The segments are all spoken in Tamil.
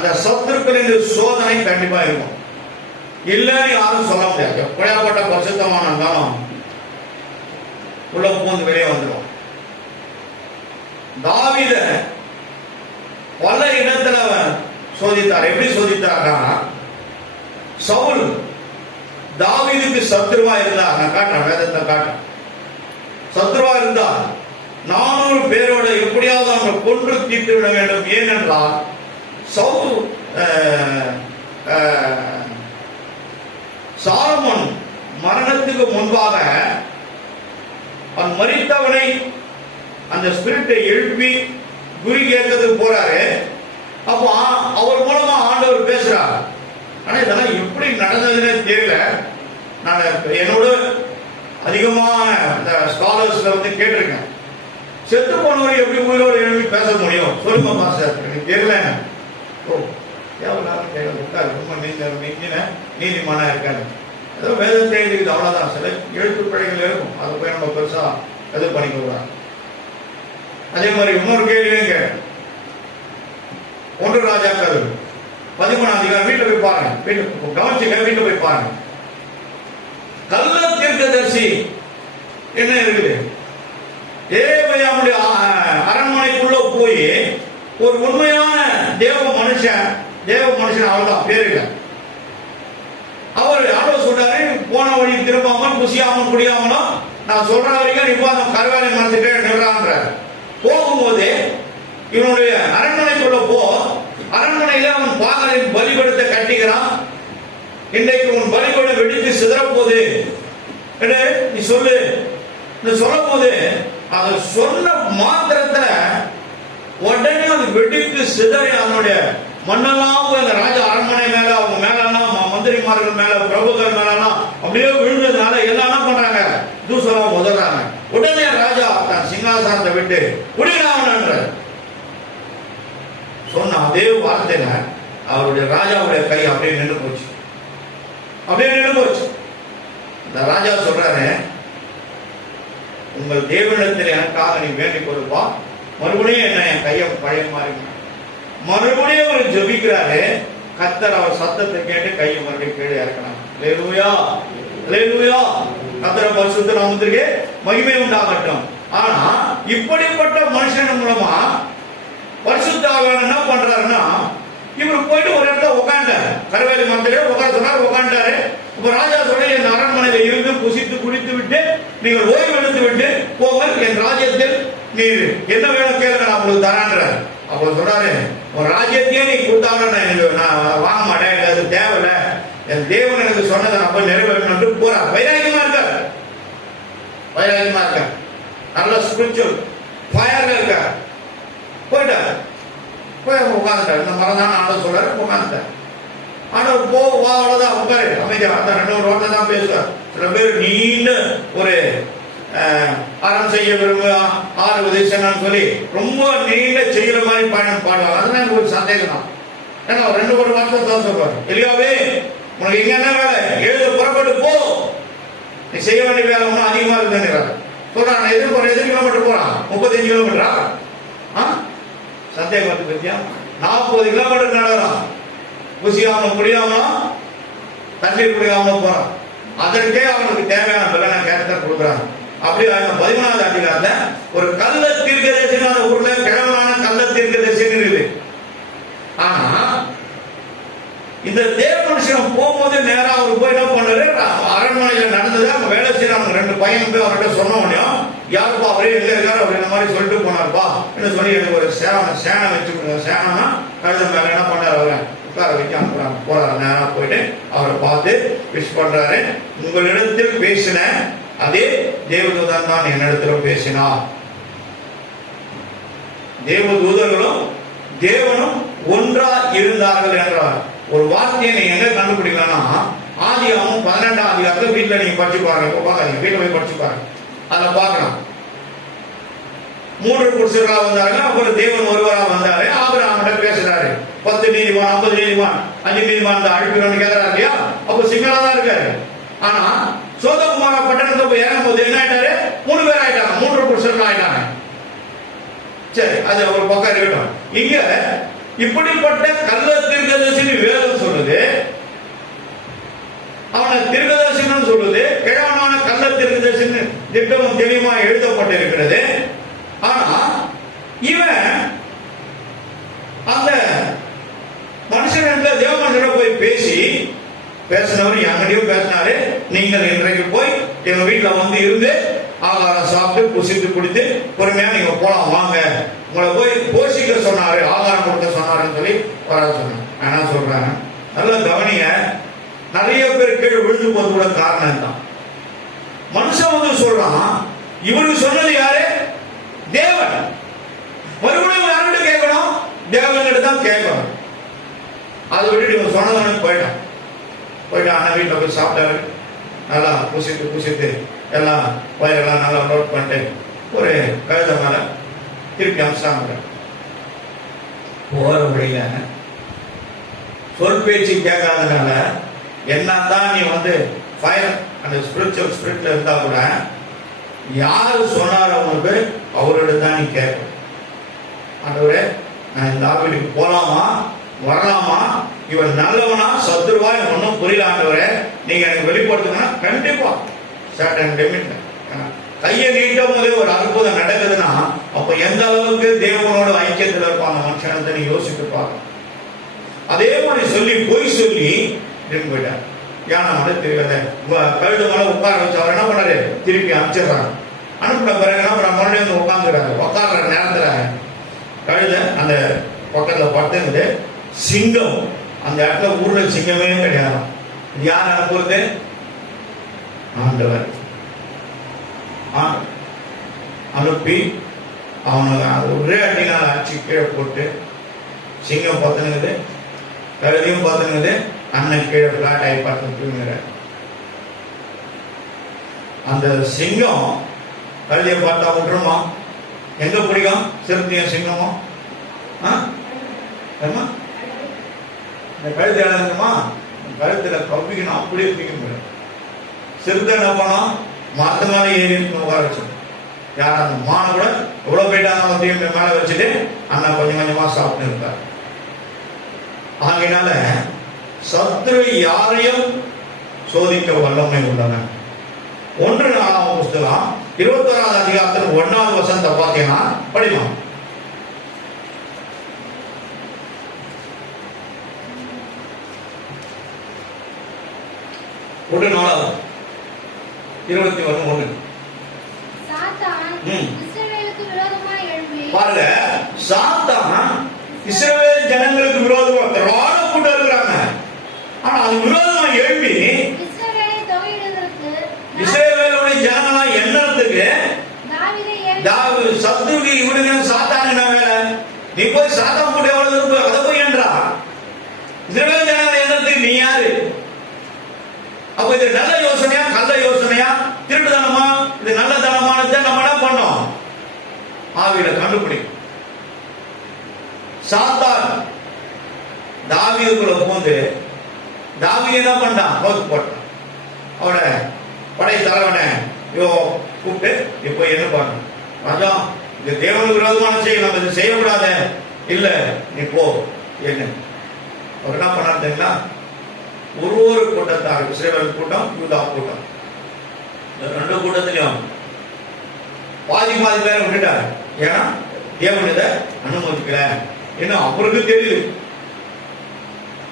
அந்த சத்துருக்களின் சோதனை கண்டிப்பா இருக்கும். இல்லைன்னு யாரும் சொல்ல முடியாது. எப்படியாப்பட்ட பரிசுத்தமான இருந்தாலும் உள்ள பூந்து வெளியே வந்துடும். தாவீத பல இடத்துல சோதித்தார். எப்படி சோதித்தார்னா, சவுல் தாவீதுக்கு சத்துருவா இருந்தார். நான் காட்டுறேன், வேதத்தை காட்டுறேன். சத்துருவா இருந்தார். 400 பேரோட எப்படியாவது அவங்க கொன்று தீர்த்து விட வேண்டும். ஏனென்றால் சவுல் சாலமோன் மரணத்துக்கு முன்பாக அவன் மரித்தவனை அந்த ஸ்பிரிட்டை எழுப்பி குறி கேட்கறதுக்கு போறாரு. அப்போ அவர் மூலமா ஆண்டவர் பேசுறார். ஆனா இதெல்லாம் எப்படி நடந்ததுன்னு தெரியல. நான் என்னோட அதிகமான இந்த ஸ்காலர்ஸ்ல கேட்டிருக்கேன், செத்து போனவர் எப்படி உயிரோடு எழுப்பி பேச முடியும் சொல்லுங்க மாஸ்டர், எனக்கு தெரியல. ஓ ரொம்ப நீதிமானா இருக்காரு, ஏதோ வேதத்தை எழுதிக்குது, அவ்வளவுதான். சில எழுத்து பிழைகள் இருக்கும், அதை போய் நம்ம பெருசா எது பண்ணிக்கூடாது. அதே மாதிரி இன்னொரு கேள்வியும் கேட்டேன். 1 ராஜாக்கள் 13ஆம் அதிகாரம் வீட்டுல போய் பாருங்க, வீட்டு கவனிச்சுங்க, வீட்டுல போய் பாருங்க. கள்ள தீர்க்கதரிசி என்ன இருக்குது, ஏபயாமுடைய அரண்மனைக்குள்ள போய் ஒரு உண்மையான தேவ மனுஷன் அவர்தான் பேருங்க. அவர் ஆண்டவர் சொல்றாரு, போன வழி திரும்பாமல் குசியாமல் குடியாமலும் நான் சொல்ற வரைக்கும் நீ அந்த கருவேலை மரத்துக்கு நின்றான்ற. போகும்போது இவனுடைய அரண்மனைக்குள்ள அரண்மனையில அவன் பாகலின் பலிபடத்தை கட்டிக்கிறான். இன்றைக்கு உன் பலிபடம் வெடித்து சிதற போது நீ சொல்லு. சொல்லும் போது அதை சொன்ன மாத்திரத்துல உடனே அது வெடித்து சிதறி அதனுடைய மண்ணெல்லாம் போய் அந்த ராஜா அரண்மனை மேல, அவங்க மேலாம், மந்திரிமார்கள் மேல, பிரபுக்கள் மேலாம் அப்படியே விழுந்ததுனால எல்லாம் பண்றாங்க, தூசலாம் உதறாங்க. உடனே ராஜா தன் சிங்காசனத்தை விட்டு குடிக்கிறாங்க சொன்ன அதே வார்த்தையில அவருடைய ராஜாவுடைய கை அப்படியே நின்று போச்சு. இந்த ராஜா சொல்றாரு, உங்கள் தேவனிடத்தில் எனக்காக நீ வேண்டிக் கொடுப்பா, மறுபடியும் என்ன என் கையை பழைய மாறி. மறுபடியும் அவர் ஜெபிக்கிறாரு. கர்த்தர் அவர் சத்தத்தை கேட்டு கையை மறுபடியும் கீழே இறக்கணும். அல்லேலூயா, அல்லேலூயா, கர்த்தர் பரிசுத்த நாமத்திற்கு மகிமை உண்டாகட்டும். ஆனா இப்படிப்பட்ட மனுஷன் மூலமா பரிசுத்த ஆவியானவர் என்ன பண்றாருன்னா, இவர் போயிட்டு ஒரு இடத்துல உட்காண்டாரு, கருவேலி மரத்திலே உட்கார சொன்னார், உட்காண்டாரு. இப்ப ராஜா சொல்ல, என் அரண்மனையில இருந்து புசித்து குடித்து விட்டு நீங்கள் ஓய்வு எடுத்து விட்டு போங்கள், என் ராஜ்யத்தில் நீர் என்ன வேணும் கேளுங்க, நான் உங்களுக்கு தரான்றார். அப்ப சொல்றாரு, ஒரு ராஜ்யத்தையே நீ கொடுத்தாலும் நான் வாங்க மாட்டேன், எனக்கு அது தேவையில்லை, என் தேவன் எனக்கு சொன்னதை நான் போய் நிறைவேற்றணும் போறார். வைராகியமா இருக்கார், நல்ல ஸ்பிரிச்சுவல் ஃபயர்ல இருக்கார். போயிட்டார், போய் உட்காந்துட்டார். இந்த மரம் தான் ஆண்டவர் சொல்றாரு, உட்காந்துட்டார். ஆண்டவர் வா அவ்வளவுதான் உட்காரு, அமைதியா. அந்த 2 ரோட்டை தான் பேசுவார். சில பேர் நீண்ட ஒரு அறம் செய்ய விரும்ப 6 உதேசம் சொல்லி ரொம்ப நீண்ட செய்யற மாதிரி பயணம் பாடுவாங்க. அதுதான் எனக்கு ஒரு சந்தேகம் தான். ஏன்னா 2 வார்த்தை தான் சொல்றாரு, எலியாவே உனக்கு இங்க என்ன வேலை, எழுத புறப்பட்டு போ, நீ செய்ய வேண்டிய வேலை ஒன்றும் அதிகமா இருக்குங்கிறாரு. சொல்றான், எத்தனை கிலோமீட்டர் போறான், 35 கிலோமீட்டரா? சந்தேகம் பத்தியா 40 கிலோமீட்டர் நடக்கிறான். குசியாம முடியாமலும் தண்ணீர் குடியாமலும் போறான். அதற்கே அவனுக்கு தேவையான பலனை கேரக்டர் கொடுக்குறாங்க. அப்படி 13ஆவது அதிகாரத்துல ஒரு கள்ள தீர்க்கதரிசியான ஊர்ல கிழவனான கள்ள தீர்க்கதரிசி இருக்குது. ஆனா இந்த தேவ மனுஷன் போகும்போது நேரா அவர் போய் என்ன பண்ணாரு, அரண்மனையில நடந்தது, அவங்க வேலை செய்யறாங்க. 2 பையன் போய் அவர்கிட்ட சொன்ன உடனே, யாருப்பா அவரே எங்க இருக்காரு, அவர் இந்த மாதிரி சொல்லிட்டு போனார்ப்பா என்ன சொல்லி எனக்கு ஒரு சேனை வச்சு கொடுங்க. சேனம்னா கழுத மேல என்ன பண்ணாரு, அவரை உட்கார வச்சு அனுப்புறாங்க. போறாரு, நேரா போயிட்டு அவரை பார்த்து விஷ் பண்றாரு. உங்களிடத்தில் பேசின அதே தேவதூதன் தான் என்னிடத்துல பேசினார். தேவதூதர்களும் தேவனும் ஒன்றா இருந்தார்கள் என்றார். ஒரு வார்த்தையை நீங்க எங்க கண்டுபிடிக்கலாம்னா, ஆதியாகமம் 12ஆம் அதிகாரத்துல வீட்டுல நீங்க படிச்சு பாருங்க. பார்க்காதீங்க, வீட்டுல போய் படிச்சு பாருங்க, அதை பார்க்கலாம். 3 புருஷர்களா வந்தாங்க, அப்புறம் தேவன் ஒருவரா வந்தாரு. ஆபிரகாமிட்ட பேசுறாரு. 10 நீதிமான், 50 நீதிமான், 5 நீதிமான் அழைக்கிறோன்னு கேட்கிறாரு இல்லையா? அப்போ சிங்களா தான் இருக்காரு. ஆனா சோதகுமார பட்டணத்தை போய் இறங்கும்போது என்ன ஆயிட்டாரு, 3 பேர் ஆயிட்டாங்க, 3 புருஷர்கள் ஆயிட்டாங்க. சரி, அது ஒரு பக்கம் இருக்கட்டும். இங்க இப்படிப்பட்ட கள்ள தீர்க்கதரிசின்னு வேதம் சொல்லுது. அவனை தீர்க்கதரிசின்னு சொல்லுது. கிழவனான கள்ள தீர்க்கதரிசின்னு திட்டமும் தெளிவா எழுதப்பட்டிருக்கிறது. ஆனா இவன் அந்த மனுஷன் தேவ மனுஷன் போய் பேசினவர் எங்கடையும் பேசினாரு. நீங்கள் இன்றைக்கு போய் எங்க வீட்டுல வந்து இருந்து ஆகாரம் சாப்பிட்டு புசித்து குடித்து பொறுமையா நீங்க போலாம் வாங்க, உங்களை போய் போஷிக்க சொன்னாரு, ஆகாரம் கொடுக்க சொன்னாருன்னு சொல்லி வர சொன்னாங்க. என்ன சொல்றாங்க, நல்ல கவனிங்க. நிறைய பேர் கீழே விழுந்து போது கூட காரணம் தான். மனுஷன் வந்து சொல்றான், இவருக்கு சொன்னது யாரு? தேவன். மறுபடியும் யார்கிட்ட கேட்கணும்? தேவன்கிட்ட தான் கேட்கணும். அதை விட்டுட்டு இவன் சொன்னதானு போயிட்டு அண்ணன் வீட்டில் போய் சாப்பிட்டாரு. நல்லா புசித்து எல்லாம் வயலெல்லாம் நல்லா நோட் பண்ணிட்டு ஒரு கழுத மேல திருப்பி அம்சாங்க. போற வழியில சொல் பேச்சு கேட்காதனால என்னதான் நீ வந்து ஃபயர் அந்த ஸ்பிரிச்சுவல் ஸ்பிரிட்ல இருந்தா கூட யாரு சொன்னார் அவங்களுக்கு அவரோட தான் நீ கேட்கணும். ஆண்டவரே, நான் இந்த ஆவிலுக்கு போலாமா வரலாமா, இவன் நல்லவனா சத்துருவா ஒன்னும் புரியல ஆண்டவரே, நீங்க எனக்கு வெளிப்படுத்துனா கண்டிப்பா சர்டன் லிமிட்ல கையை நீட்டும் போதே ஒரு அற்புதம் நடக்குதுன்னா அப்ப எந்த அளவுக்கு தேவனோட ஐக்கியத்தில் இருப்பாங்க மனுஷன் நீ யோசித்து பார்க்க. அதே மாதிரி சொல்லி பொய் சொல்லி போயிட்டார். யானை வந்து கழுது மேல உட்கார வச்சு அவர் என்ன பண்ணாரு, திருப்பி அனுப்பிச்சிடுறாங்க. அனுப்பின பிறகு என்ன பண்ண மறுபடியும் வந்து உட்காந்துக்கிறாரு. உட்கார்ற நேரத்துல கழுத அந்த பக்கத்துல படுத்துங்குது. சிங்கம் அந்த இடத்துல ஊர்ல சிங்கமே கிடையாது. யார் அனுப்புறது? ஆண்டவர். அனுப்பி அவனுக்கு ஒரே அடினால் அடிச்சு கீழே போட்டு சிங்கம் பார்த்துனுங்குது, கழுதியும் பார்த்துனுங்குது. அண்ணன் கீழே பிளாட் ஆகி பார்த்துங்கிற அந்த சிங்கம் கழுதியை பார்த்தா விட்டுருமா? எங்க பிடிக்கும் சிறுத்தையும் சிங்கமும்? இந்த கழுத்து இழந்துமா கழுத்துல கவ்விக்கணும், அப்படியே பிடிக்க முடியும். சிறுத்தை என்ன பண்ணோம், மரத்து மேல ஏறி உட்கார வச்சு யார் அந்த மான கூட எவ்வளவு போயிட்டாங்க மேல வச்சுட்டு அண்ணா கொஞ்சம் கொஞ்சமா சாப்பிட்டு இருக்காரு. ஆகையினால சத்துரு யாரையும் சோதிக்க வல்லமை உள்ளன. 1 நாளாம் புஸ்தகம் 21வது அதிகாரத்தில் 1வது வசனத்தை பார்த்தீங்கன்னா படிக்கலாம். ஒரு நாள் 21:1 பாருங்க. சாத்தான் இஸ்ரவேல் ஜனங்களுக்கு விரோதமா திரளான கூட்டம் இருக்கிறாங்க. ஆனா அது விரோதமா எழுப்பி இஸ்ரவேலுடைய ஜனங்களா எண்ணறதுக்கு சத்துருக்கு இவனுங்க சாத்தானுக்கு என்ன வேலை? நீ போய் சாத்தான் கூட எவ்வளவு அதை போய் என்றா இஸ்ரவேல் ஜனங்களை எண்ணறதுக்கு நீ யாரு? அப்ப இது நல்ல யோசனையா கள்ள யோசனையா திருட்டுத்தனமா இது நல்ல தனமானதை நம்ம என்ன பண்ணோம்? ஆவியில கண்டுபிடி. சாத்தான் தாவீதுக்குள்ள போந்து தாவீது என்ன பண்ணான்? கோத்து போட்டான். அவன படை தலைவனை கூப்பிட்டு இப்போ என்ன பண்ண ராஜா, இந்த தேவனுக்கு விரோதமான செய்ய நம்ம இதை செய்யக்கூடாத. இல்ல நீ போ. என்ன அவர் என்ன பண்ணாரு தெரியுங்களா? ஒரு கூட்டத்தார், இஸ்ரவேல் கூட்டம் யூதா கூட்டம், இந்த 2 கூட்டத்திலையும் பாதி பேரை விட்டுட்டாரு. ஏன்னா தேவன் இதை அனுமதிக்கல. ஏன்னா அவருக்கு தெரியுது.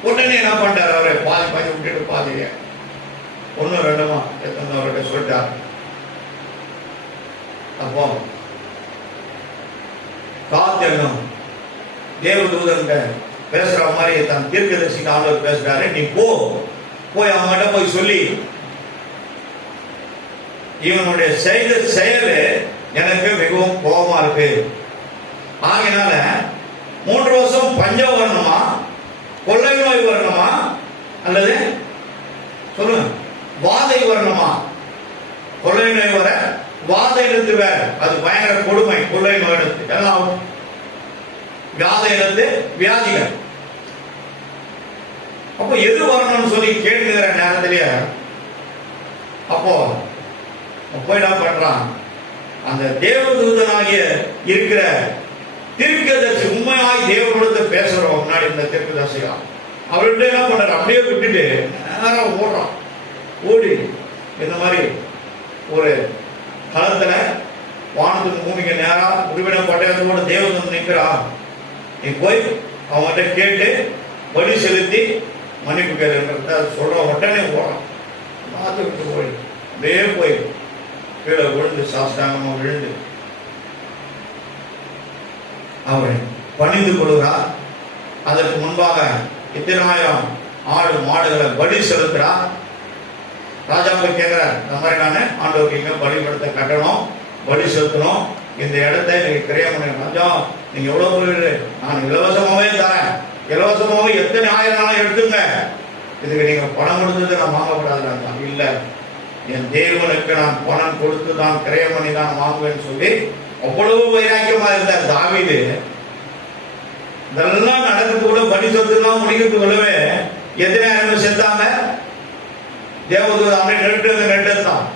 உடனே என்ன பண்ணிட்டாரு? அவரை பாதி விட்டுட்டு பாதி 1 2 எத்தனை அவர்கிட்ட சொல்லிட்டார். அப்போ காத்தெல்லாம் தேவதூதன் பேசுற மாதிரி தன் தீர்க்கதரிசிக்கு ஆண்டவர் பேசுறாரு. நீ போய் அவங்ககிட்ட போய் சொல்லி இவனுடைய செய்த செயல் எனக்கு மிகவும் கோபமா இருக்கு. ஆகினால 3 வருஷம் பஞ்சம் வரணுமா, கொள்ளை நோய் வரணுமா, அல்லது சொல்லுங்க வாதை வரணுமா? கொள்ளை நோய் வர வாதை எடுத்து வேற, அது பயங்கர கொடுமை. கொள்ளை நோய் எடுத்து எல்லாம் வியாதை எடுத்து வியாதிகள். அப்போ எது வரணும்னு சொல்லி கேட்கிற நேரத்திலேயே அப்போ போய் என்ன பண்றான்? அந்த தேவதூதனாகிய இருக்கிற தீர்க்கதரிசி உண்மையாய் தேவனோட பேசுறோம் முன்னாடி இந்த தீர்க்கதரிசியா அவர்கிட்ட என்ன பண்றாரு, அப்படியே விட்டுட்டு நேரம் ஓடுறான். ஓடி இந்த மாதிரி ஒரு களத்துல வானத்துக்கு பூமிக்கு நேரா உருவின பட்டயத்தோட தேவன் நிற்கிறான். நீ போய் அவங்ககிட்ட கேட்டு பலி செலுத்தி மன்னிப்பு கேட்க சொல்ற உடனே ஓடுறான். பார்த்து விட்டு போய் அப்படியே போய் கீழே விழுந்து சாஸ்தாங்கமா விழுந்து அவரை பணிந்து கொள்கிறார். அதற்கு முன்பாக இத்தனாயிரம் ஆடு மாடுகளை பலி செலுத்துறார். ராஜா போய் கேட்கிறார், இந்த மாதிரி நான் ஆண்டவருக்கு இங்க பலிபடத்தை கட்டணும், பலி செலுத்தணும், இந்த இடத்தை நீங்க கிரியம் பண்ண. ராஜா நீங்க எவ்வளவு பொருள், நான் இலவசமாவே தரேன், இலவசமாவே எத்தனை ஆயிரம் எடுத்துங்க, இதுக்கு நீங்க பணம் கொடுத்தது நான் வாங்கப்படாது. இல்ல, என் தேவனுக்கு நான் பணம் கொடுத்து தான் கிரயம் பண்ணி தான் வாங்குவேன்னு சொல்லி அவ்வளவு வைராக்கியமா இருந்தார் தாவீது. இதெல்லாம் நடக்கிறது கூட பலி சொத்துலாம் முடிக்கிறதுக்குள்ளவே எத்தனை ஆயிரம் செத்தாங்க. தேவதூர் அப்படியே நெருட்டுதான்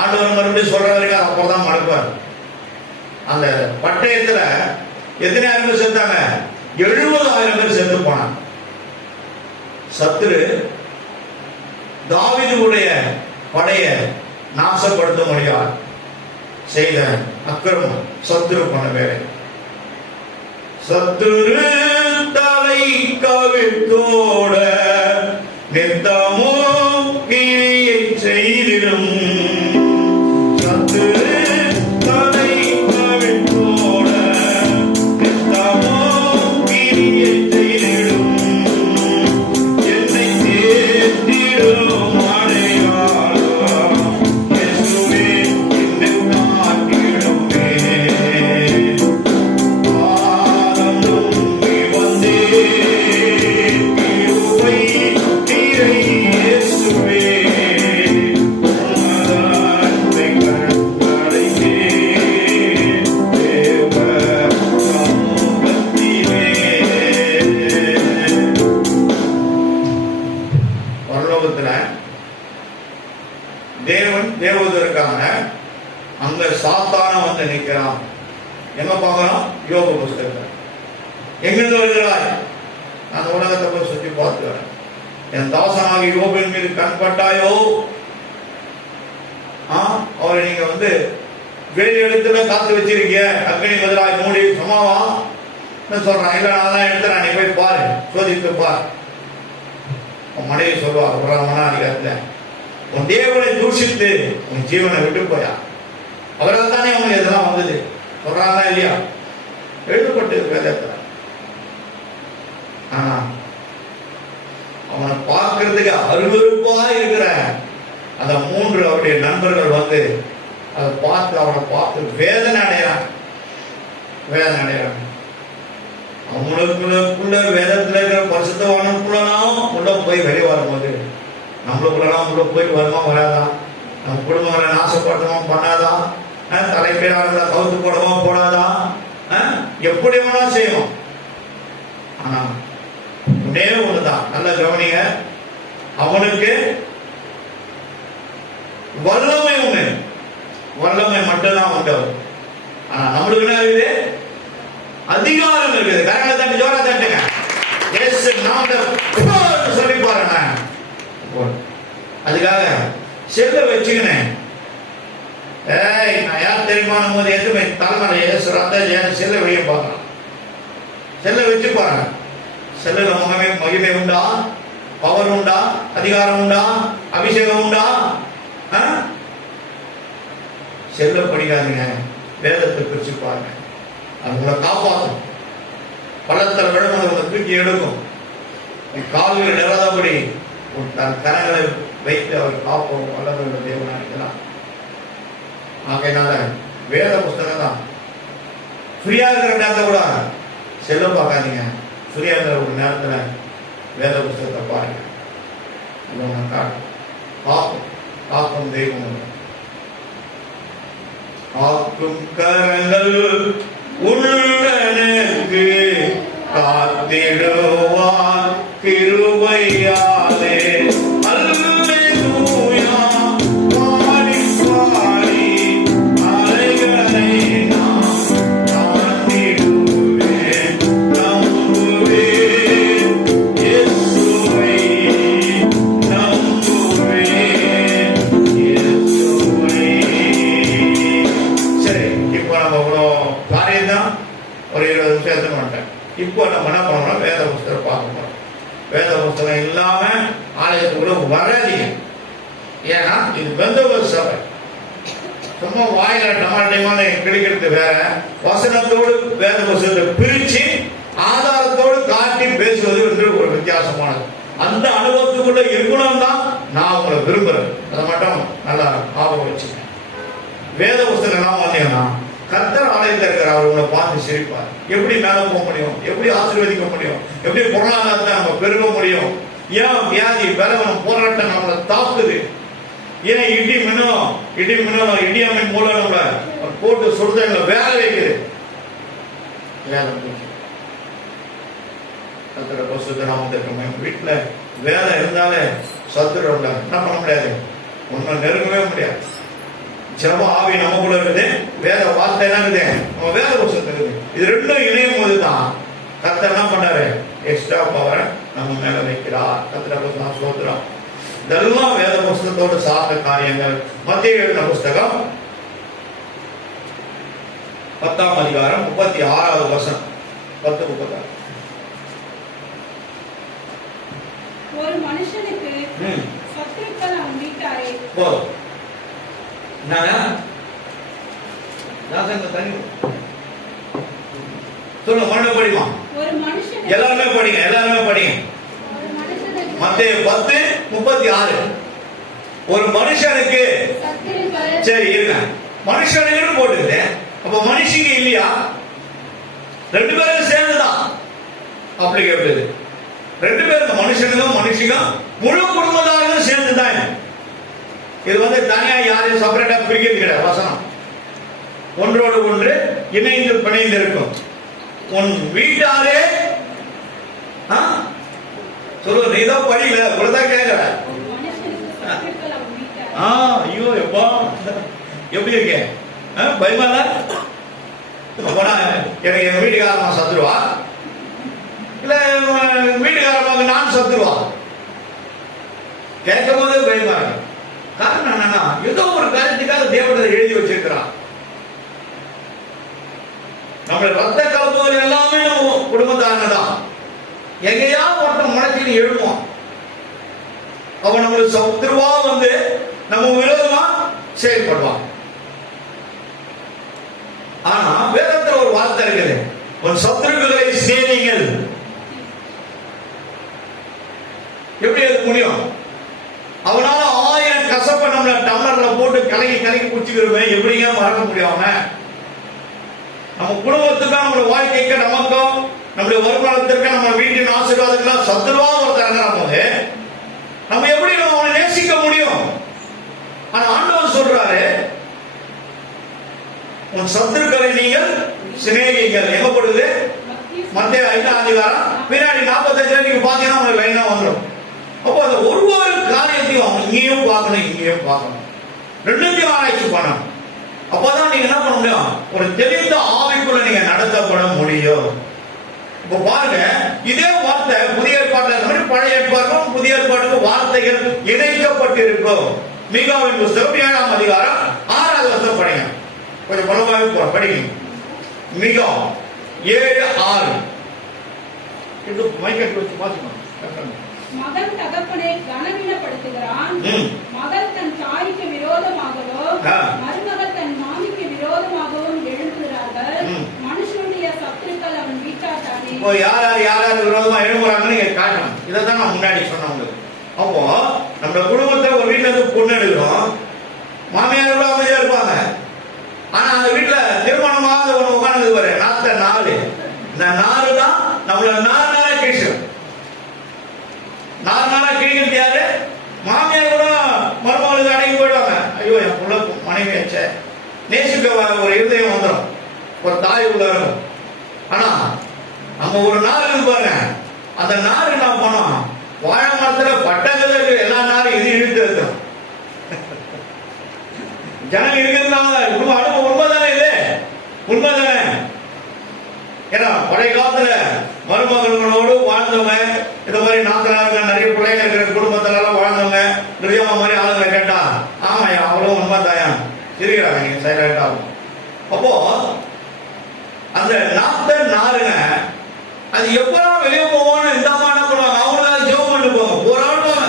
ஆண்டவர் மறுபடியும் சொல்ற வரைக்கும் அப்பதான் மறப்பார். அந்த பட்டயத்துல எத்தனை ஆயிரம் பேர் செத்தாங்க, 70,000 பேர் செத்து போனாங்க. சத்துரு தாவீதுடைய படைய நாசப்படுத்த முடியாது செய்த அக்கிரமம் சத்துரு பண்ண வேலை. சத்துரு தலை கவிழ்த்தோட நித்தமும் கிரியை செய்திடும். சத்துரு தலை கவிழ்த்தோட நித்தமும் கிரியை செய்திடும். என்னை தேர்ந்திடும் அடையாளம் இயேசுவே என்னை காத்திடுமே. தேவன் தேவதற்கான அங்க சாத்தான வந்து நிற்கிறான். எங்க பார்க்கலாம், யோக புஸ்தகத்தை. எங்கிருந்து வருகிறாய், நான் உலகத்தை போய் சுற்றி பார்க்கிறேன். என் தாசனாகி யோபின் மீது கண்பட்டாயோ, அவரை நீங்க வந்து வேறு இடத்துல காத்து வச்சிருக்கீங்க, அக்னி பதிலாய் மூடி சும்மாவா சொல்றான். இல்ல நான் தான் எடுத்துறேன், நீ போய் பாரு, சோதித்து பாரு. உன் மனைவி சொல்லுவா, அதிகாரத்துல உன் தேவனை தூஷித்து உன் ஜீவனை விட்டு போயா, அவரால் தானே அவனுக்கு இதெல்லாம் வந்தது சொல்றாங்களா இல்லையா, எழுதப்பட்டு வேதத்துல. ஆனா அவனை பார்க்கறதுக்கு அருவருப்பா இருக்கிற அந்த 3 அவருடைய நண்பர்கள் வந்து அதை பார்த்து அவனை பார்த்து வேதனை அடைகிறான். அவங்களுக்குள்ள வேதத்துல இருக்கிற பரிசுத்தவானுக்குள்ளலாம் உள்ள போய் வெளியே வரும்போது நம்மளுக்குள்ளலாம் உள்ள போய் வருமா வராதான், நம்ம குடும்பங்களை நாசப்படுத்தமா பண்ணாதான், தலைப்பீடாக கவுத்து போடவா போடாதான், எப்படி வேணா செய்வோம். ஆனா ஒன்னே ஒண்ணுதான், நல்ல கவனிங்க, அவனுக்கு வல்லமை ஒண்ணு, வல்லமை மட்டும்தான் உண்டு. ஆனா நம்மளுக்கு என்ன இருக்குது, அதிகாரம் இருக்குது. கரங்களை தட்டி ஜோரா தட்டுங்க, சொல்லி பாருங்க. அதுக்காக செல்ல வச்சுக்கினேன். நான் யார் தெரியுமான போது எதுவுமே தலைமையில செல்ல வெளியே பார்க்கலாம். செல்ல வச்சு பாருங்க, செல்லுல மகிமை உண்டா, பவர் உண்டா, அதிகாரம் உண்டா, அபிஷேகம் உண்டா? செல்ல படிக்காதீங்க, வேதத்தை பிரிச்சு பாருங்க. அது உங்களை காப்பாற்றும். பள்ளத்தில் விட உங்களை தூக்கி எடுக்கும். கால்கள் நிறாதபடி தன் கரங்களை வைத்து அவர் காப்போம் வல்லவருடைய தேவனா இருக்கலாம். ஆகையினால வேத புஸ்தகம் தான். ஃப்ரீயா இருக்கிற நேரத்தை கூட செல்ல பார்க்காதீங்க. ஃப்ரீயா இருக்கிற ஒரு நேரத்துல வேத புஸ்தகத்தை பாருங்க. காக்கும் தெய்வம், காக்கும் கரங்கள் உள்ளனக்கு காத்திடுவார் கிருபையாலே. அல்லேலூயா பாடி பாடி அலைகளை நாம் தாண்டிடுவே. என்ன பண்ணணும், வேத புஸ்தகம் பார்க்கணும். வேத புஸ்தகம் இல்லாம ஆலயத்துக்குள்ள வராதீங்க. ஏன்னா இது பெந்தகோஸ்து சபை. சும்மா வாயில டமாட்டமான கிடைக்கிறது வேற, வசனத்தோடு வேத புஸ்தகத்தை பிரிச்சு ஆதாரத்தோடு காட்டி பேசுவது என்று ஒரு வித்தியாசமானது. அந்த அனுபவத்துக்குள்ள இருக்கணும் தான் நான் உங்களை விரும்புறேன். அதை மட்டும் நல்லா ஞாபகம் வச்சுக்கேன். வேத புஸ்தகம் எல்லாம் வந்தீங்கன்னா கர்த்தர் ஆலயத்தில் இருக்கிற அவர் உங்களை பார்த்து சிரிப்பார். எப்படி மேல போக முடியும், எப்படி ஆசீர்வதிக்க முடியும், எப்படி பொருளாதாரத்தை நம்ம பெருக முடியும், ஏன் வியாதி பலவனம் போராட்டம் நம்மளை தாக்குது, ஏன் இடியமின் மூலம் நம்மளை போட்டு சுடுதல வேலை வைக்குது. கர்த்தரை பரிசுத்த நாமத்திற்கு வீட்டுல வேலை இருந்தாலே சத்துரு என்ன பண்ண முடியாது, ஒன்னும் நெருங்கவே முடியாது. ஜெப ஆவி நமக்குள்ள இருக்குது, வேத வார்த்தை தான் இருக்குது, நம்ம வேத புஸ்தகம் இருக்குது. இது ரெண்டும் இணையும் போதுதான் கர்த்தர் என்ன பண்றாரு, எக்ஸ்ட்ரா பவரை நம்ம மேல வைக்கிறார். கர்த்தரை புஸ்தகம் ஸ்தோத்திரம். இதெல்லாம் வேத புஸ்தகத்தோடு சார்ந்த காரியங்கள். மத்தேயு எழுதின புஸ்தகம் 10ஆம் அதிகாரம் 36வது வசனம். 10:36. ஒரு மனுஷனுக்கு சத்துருக்கள் அவன் வீட்டாரே. சொல்லுங்க, மறுபடியும் படிமா. எல்லாருமே படிங்க, எல்லாருமே படிங்க. மத்தேயு 10:36. ஒரு மனுஷனுக்கு, சரி இருங்க, மனுஷனுக்கு போட்டுது. அப்ப மனுஷங்க இல்லையா? ரெண்டு பேரும் சேர்ந்துதான் அப்ளிகேபிள். ரெண்டு பேரும் மனுஷனுக்கும் மனுஷிக்கும் முழு குடும்பத்தாரும் சேர்ந்துதான். இது தனியா யாரையும் செப்பரேட்டா பிரிக்கிறது கிடையாது. வசனம் ஒன்றோடு ஒன்று இணைந்து பிணைந்து இருக்கும். உன் வீட்டாரே சொல்லு, நீ தான் படிக்கல, இவ்வளவுதான் கேட்கற. ஐயோ எப்பா எப்படி இருக்கேன், பயமா எனக்கு எங்க வீட்டுக்காரமா சத்துருவா இல்ல வீட்டுக்காரமாக நான் சத்துருவா? கேட்கும் போதே பயமா இருக்கு. காரணம் என்னன்னா, ஏதோ ஒரு காரியத்துக்காக தேவனை எழுதி வச்சிருக்கிறான். நம்மளோட ரத்த கலப்புகள் எல்லாமே நம்ம குடும்பத்தாரங்க தான். எங்கேயா ஒருத்தன் முளைச்சின்னு எழுதுவான், அவன் நம்மளுக்கு சத்துருவா நம்ம விரோதமா செயல்படுவான். ஆனா வேதத்துல ஒரு வார்த்தை இருக்குது, உன் சத்துருக்களை சேரிங்கள். எப்படி அது முடியும்? அவனால 1000 கசப்பை நம்மள டம்ளர்ல போட்டு கலக்கி குடிச்சுக்கிறோமே, எப்படிங்க மறக்க முடியாம? நம்ம குடும்பத்துக்கும் நம்மளோட வாழ்க்கைக்கு நமக்கும் நம்மளுடைய வருமானத்திற்கு நம்ம வீட்டின் ஆசீர்வாதங்கள் சத்துருவா ஒருத்தரங்கிற போது நம்ம எப்படி அவனை நேசிக்க முடியும்? ஆனா ஆண்டவர் சொல்றாரு, உன் சத்துருக்களை நீங்கள் சிநேகிங்கள். எங்க போடுது? மத்தேயு 5ஆம் அதிகாரம் பின்னாடி 45 நீங்க பாத்தீங்கன்னா உங்களுக்கு லைனா வந்துடும். அப்போ அந்த ஒவ்வொரு காரியத்தையும் இங்கேயும் பார்க்கணும், இங்கேயும் பார்க்கணும், ரெண்டுத்தையும் ஆராய்ச்சி பண்ணணும். அப்பதான் நீங்க என்ன பண்ண முடியும், ஒரு தெளிந்த ஆவிக்குள்ள நீங்க நடத்தப்பட முடியும். இப்ப பாருங்க, இதே வார்த்தை புதிய ஏற்பாட்டுல பழைய ஏற்பாட்டுக்கும் புதிய ஏற்பாட்டுக்கும் வார்த்தைகள் இணைக்கப்பட்டு இருக்கும். மீகாவின் புஸ்தகம் 7ஆம் அதிகாரம் 6வது வசனம் படிங்க. கொஞ்சம் பலமாக படிங்க. மீகா 7:6. மகன் தகப்பனை கனவீனப்படுத்துகிறான், மகள் தன் தாய்க்கு விரோதமாகவோ மருமகள் தன் மாமிக்கு விரோதமாகவும் எழும்புகிறார்கள். மனுஷனுடைய சத்துருக்கள் அவன் வீட்டார் தானே. இப்போ யார் விரோதமா எழும்புறாங்கன்னு நீங்க காட்டணும். இதைத்தான் நான் முன்னாடி சொன்னேன் உங்களுக்கு. அப்போ நம்ம குடும்பத்தை ஒரு வீட்டுல இருந்து பொண்ணு எடுக்கிறோம், மாமியார் கூட அமைதியா இருப்பாங்க. ஆனா அந்த வீட்டுல திருமணமாக ஒண்ணு உட்காந்து பாரு, நாத்த நாலு. இந்த நாலு தான் நம்மள நாலு கிழிச்சோம். நாலு கிழிக்கிறது யாரு? மாமியார் கூட மருமகளுக்கு அடங்கி போயிடுவாங்க. ஐயோ என் புள்ள மனைவி ஆச்ச, நேசிக்க ஒரு இருதயம் வந்துடும், ஒரு தாய் உள்ள இருக்கும். ஆனா நம்ம ஒரு நாள் இருக்கு பாருங்க, அந்த நாள் என்ன பண்ணோம், வாழை மரத்துல பட்டங்கள் எல்லா நாளும் இது இழுத்து இருக்கும். ஜனம் இருக்கிறதுனால அனுபவம் உண்மைதானே, இது உண்மைதானே. ஏன்னா பழைய காலத்துல மருமகளோடு வாழ்ந்தவங்க, இந்த மாதிரி நாத்தனார்கள் நிறைய பிள்ளைங்க இருக்கிற குடும்பத்துல எல்லாம் வாழ்ந்தவங்க, நிர்யாம மாதிரி ஆளுங்களை கேட்டா ஆமாயா அவ்வளவு உண்மைதாயா இருக்கிறாங்க, நீங்க சைலண்ட் ஆகும். அப்போ அந்த நாத்த நாருங்க அது எப்போ யாரெல்லாம் வெளியே போவான்னு இந்த அம்மா என்ன பண்ணுவாங்க, அவங்களால ஜெபம் பண்ணி போவாங்க, போராடுவாங்க,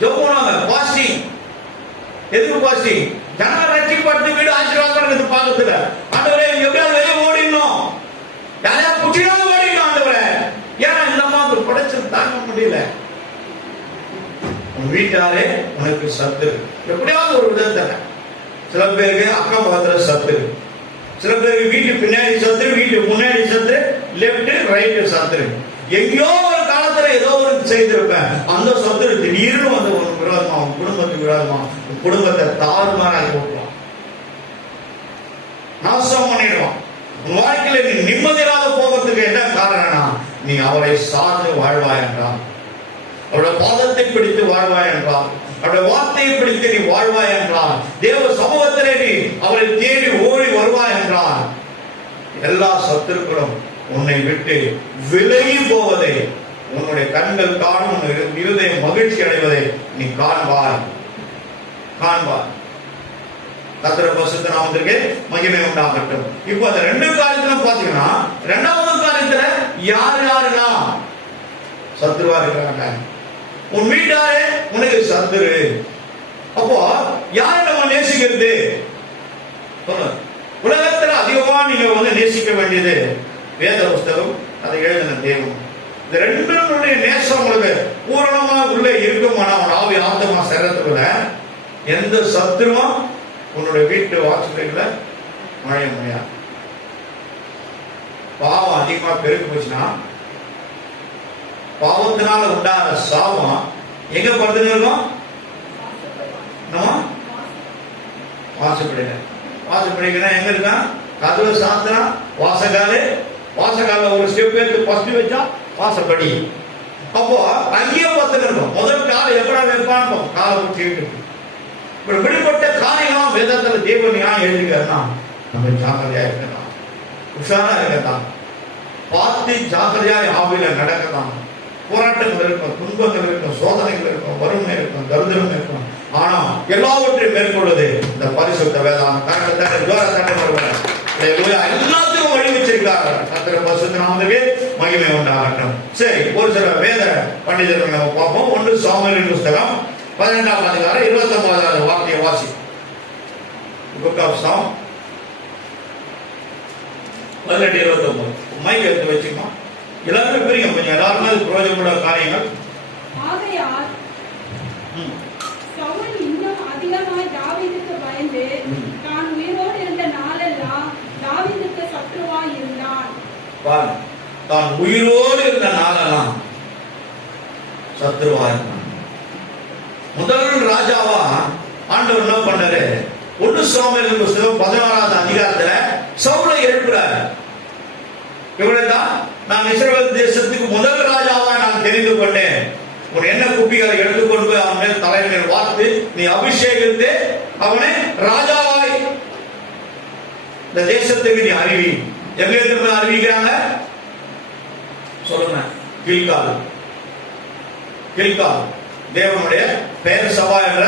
ஜெபம் பண்ணுவாங்க. பாஸ்டிங். எதுக்கு பாஸ்டிங்? ஜனங்க ரட்சிக்கப்பட்டு வீடு ஆசீர்வாதம் பாக்கத்துல ஆண்டவரே எப்படியாவது வெளியே ஓடிடணும், யாரையா புடிச்சிடாம ஓடிடணும் ஆண்டவரே. ஏன்னா இந்த அம்மாவுக்கு படைச்சு தாங்க முடியல. உன் வீட்டாரே உனக்கு சத்து, எப்படியாவது ஒரு விதத்துல. சில பேருக்கு அக்கம் பக்கத்துல சத்து, சில பேருக்கு வீட்டு பின்னாடி சத்து, வீட்டு முன்னாடி சத்து, லெப்ட் ரைட் சத்து. எங்கேயோ ஒரு காலத்துல ஏதோ ஒரு செய்திருப்பேன், அந்த சத்து திடீர்னு வந்து உனக்கு விரோதமா, உன் குடும்பத்துக்கு விரோதமா, உன் குடும்பத்தை தாறுமாறாக போட்டுவான், நாசம் பண்ணிடுவான். உன் வாழ்க்கையில நீ நிம்மதியாக போகிறதுக்கு என்ன காரணம்னா, நீ அவரை சார்ந்து வாழ்வாய் என்றால், அவருடைய பாதத்தை பிடித்து வாழ்வாய் என்றால், அவருடைய வார்த்தையை பிடித்து நீ வாழ்வாய் என்றால், தேவ சமூகத்திலே நீ அவரை தேடி ஓடி வருவாய் என்றால், எல்லா சத்துருக்களும் உன்னை விட்டு விலகி போவதை உன்னுடைய கண்கள் காணும், உன் இருதயம் மகிழ்ச்சி அடைவதை நீ காண்பாய். கர்த்தருடைய பரிசுத்த நாமத்திற்கு மகிமை உண்டாகட்டும். இப்போ அந்த ரெண்டு காரியத்திலும் பாத்தீங்கன்னா, இரண்டாவது காரியத்துல யாரெல்லாம் சத்துருவா இருக்கிறாங்க, உன் வீட்டாரே உனக்கு சத்துரு. அப்போ யாரை நம்ம நேசிக்கிறது? உலகத்துல அதிகமா நீங்க வந்து நேசிக்க வேண்டியது வேத புஸ்தகம், அதை எழுதின தேவன். இந்த ரெண்டுடைய நேசம் உங்களுக்கு பூரணமா உள்ள இருக்குமானா, ஆவி ஆத்மா சரீரத்துக்குள்ள எந்த சத்துருவும் உன்னுடைய வீட்டு வாசல்ல நுழைய முடியாது. பாவம் அதிகமா பெருகி போச்சுன்னா, பாவத்தினால உண்டான சாபம் எங்க படுத்துன்னு இருக்கும்? வாசப்படியில. வாசப்படினா எங்க இருக்கா? கதவை சாத்தினா வாசகால ஒரு ஸ்டெப் எடுத்து ஃபர்ஸ்ட் வச்சா வாசப்படி. அப்போ அங்கேயே பத்துன்னு இருக்கும். முதல் காலை எப்படா வைப்பான்னு காலை விட்டு இப்படிப்பட்ட காரியம் வேதத்துல தேவன் ஏன் எழுதுகிறார்னா, நம்ம ஜாக்கிரதையா இருக்கலாம், உஷாரா இருக்கத்தான், பார்த்து ஜாக்கிரதையா ஆவில நடக்கத்தான். போராட்டங்கள் இருக்கும், துன்பங்கள் இருக்கும், சோதனைகள் இருக்கும், வறுமை இருக்கும், தரித்திரம் இருக்கும். ஆனா எல்லாவற்றையும் மேற்கொள்வது இந்த பரிசுத்த வேதம். எல்லாத்துக்கும் வழி வச்சிருக்காரு. கர்த்தருடைய பரிசுத்த நாமத்திற்கு மகிமை உண்டாகட்டும். சரி, ஒரு சில வேத பண்டிதர்கள் நம்ம பார்ப்போம். 1 சாமுவேலின் புஸ்தகம் 12ஆம் அதிகாரம் 29வது வாக்கிய வாசி. Book of Sam 18:29. மைக் எடுத்து வச்சுக்கோ, எல்லாருமே பிரியும் கொஞ்சம், எல்லாருமே பிரயோஜனப்பட காரியங்கள். ஆகையால் சவுல் இன்னும் அதிகமாய் தாவீதுக்கு பயந்து தான் உயிரோடு இருந்த நாளெல்லாம் தாவீதுக்கு சத்துருவாய் இருந்தான். தான் உயிரோடு இருந்த நாளெல்லாம் சத்துருவாய் இருந்தான். முதல் ராஜாவா ஆண்டவர் என்ன பண்ணாரு? 1 சாமுவேல் புஸ்தகம் 16வது அதிகாரத்துல சவுலை எழுப்புறாரு. இவனைதான் நான் இஸ்ரவேல் தேசத்துக்கு முதல் ராஜாவா நான் தெரிந்து கொண்டேன். உன் என்ன குப்பிகளை எடுத்துக்கொண்டு போய் அவன் மேல் தலைமையில் வார்த்து நீ அபிஷேகித்து அவனை ராஜாவாய் இந்த தேசத்துக்கு நீ அறிவி. எங்க இருந்து அறிவிக்கிறாங்க சொல்லுங்க? கில்கால் தேவனுடைய பெயர் சபா என்ற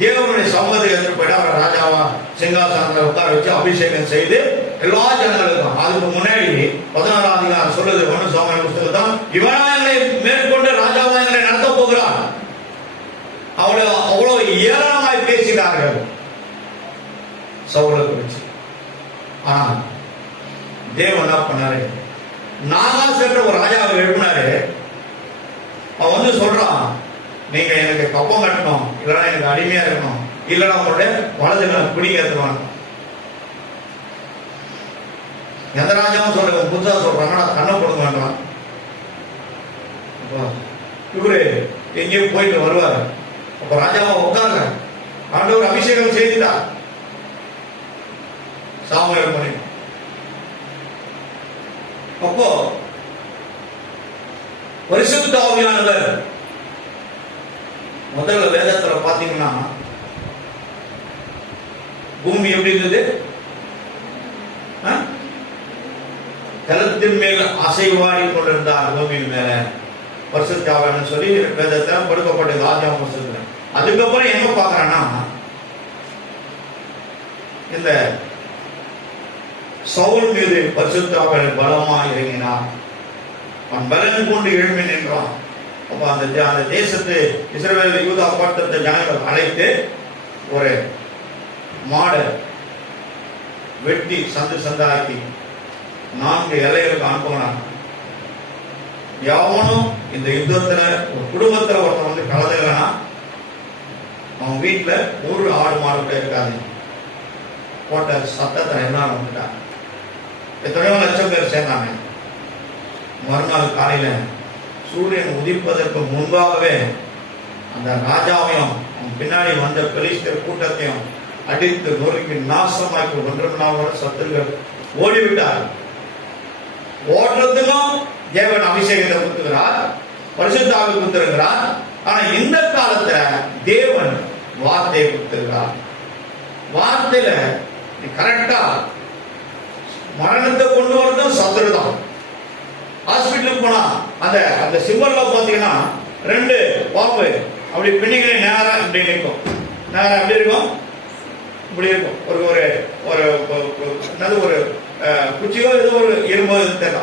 தேவனுடைய சம்மதி எடுத்து போயிட்டு அவரை ராஜாவா சிங்காசனத்தில் உட்கார வச்சு அபிஷேகம் செய்து எல்லா ஜனங்களுக்கும். அதுக்கு முன்னாடி 16ஆம் அதிகாரம் சொல்லுது 1 சாமுவேல் புஸ்தகம், இவனை மேற்கொண்டு ராஜாவா எங்களை நடத்த போகிறான். அவ்வளவு ஏளனமாய் பேசினார்கள் சவுலை குறிச்சு. ஆனா தேவன் என்ன பண்ணாரு? நாகாஸ் என்ற ஒரு ராஜாவை எழுப்பினாரு. அவன் வந்து சொல்றான், நீங்க எனக்கு கப்பம் கட்டணும், இல்லைன்னா எனக்கு அடிமையா இருக்கணும், இல்லைன்னா உங்களுடைய வலதுகளை பிடிங்க ஏற்றுவாங்க. எந்த ராஜாவும் சொல்ற புதுசா சொல்றாங்கன்னா கண்ணை கொடுக்க வேண்டாம். இவரு எங்கேயும் போயிட்டு வருவாரு. அப்ப ராஜாவா உட்காருங்க, ஆண்டவர் அபிஷேகம் செய்துட்டார் சாமுவேல் பண்ணி. அப்போ பரிசுத்த ஆவியானவர் முதல்ல வேதத்துல பாத்தீங்கன்னா பூமி எப்படி இருந்தது? தலத்தின் மேல் அசைவாடி கொண்டிருந்தார் பூமியின் மேல. பரிசுத்த ஆவியானவர் சொல்லி வேதத்துல கொடுக்கப்பட்டது ஆதியாகம புத்தகத்துல. அதுக்கப்புறம் எங்க பாக்குறேன்னா இந்த சவுல் மீது பரிசுத்த ஆவியானவர் பலமா இறங்கினார். அவன் பலன் கொண்டு எழும்பி நின்றான். அப்ப அந்த தேசத்து இஸ்ரவேல் யூதா கோத்திரத்தை ஜனங்கள் அழைத்து ஒரு மாடை வெட்டி சந்து சந்தாக்கி 4 எல்லைகளுக்கு அனுப்புகிறான். எவனும் இந்த யுத்தத்துல ஒரு குடும்பத்துல ஒருத்தன் வந்து கலந்துக்கலன்னா அவன் வீட்டுல ஒரு ஆடு மாடு கூட இருக்காது. போட்ட சத்தத்தை எல்லாம் வந்துட்டான். எத்தனையோ லட்சம் பேர் சேர்ந்தாங்க. மறுநாள் காலையில சூரியன் உதிப்பதற்கு முன்பாகவே அந்த ராஜாவையும் அவன் பின்னாடி வந்த பெலிஸ்தர் கூட்டத்தையும் அடித்து நொறுக்கி நாசமாக்கி ஒன்றுமில்லாம சத்துருக்கள் ஓடிவிட்டார். ஓடுறதுக்கும் தேவன் அபிஷேகத்தை கொடுத்துக்கிறார், பரிசுத்தாவை கொடுத்திருக்கிறார். ஆனா இந்த காலத்துல தேவன் வார்த்தையை கொடுத்திருக்கிறார். வார்த்தையில கரெக்டா மரணத்தை கொண்டு வரதும் சத்துரு தான். ஹாஸ்பிட்டலுக்கு போனா அந்த சிம்பல்ல பாத்தீங்கன்னா 2 பாம்பு அப்படி பின்னிக்கிற நேரா இப்படி நிற்கும். நேரா எப்படி இருக்கும்? இப்படி இருக்கும். ஒரு ஒரு குச்சியோ ஏதோ ஒரு இரும்பு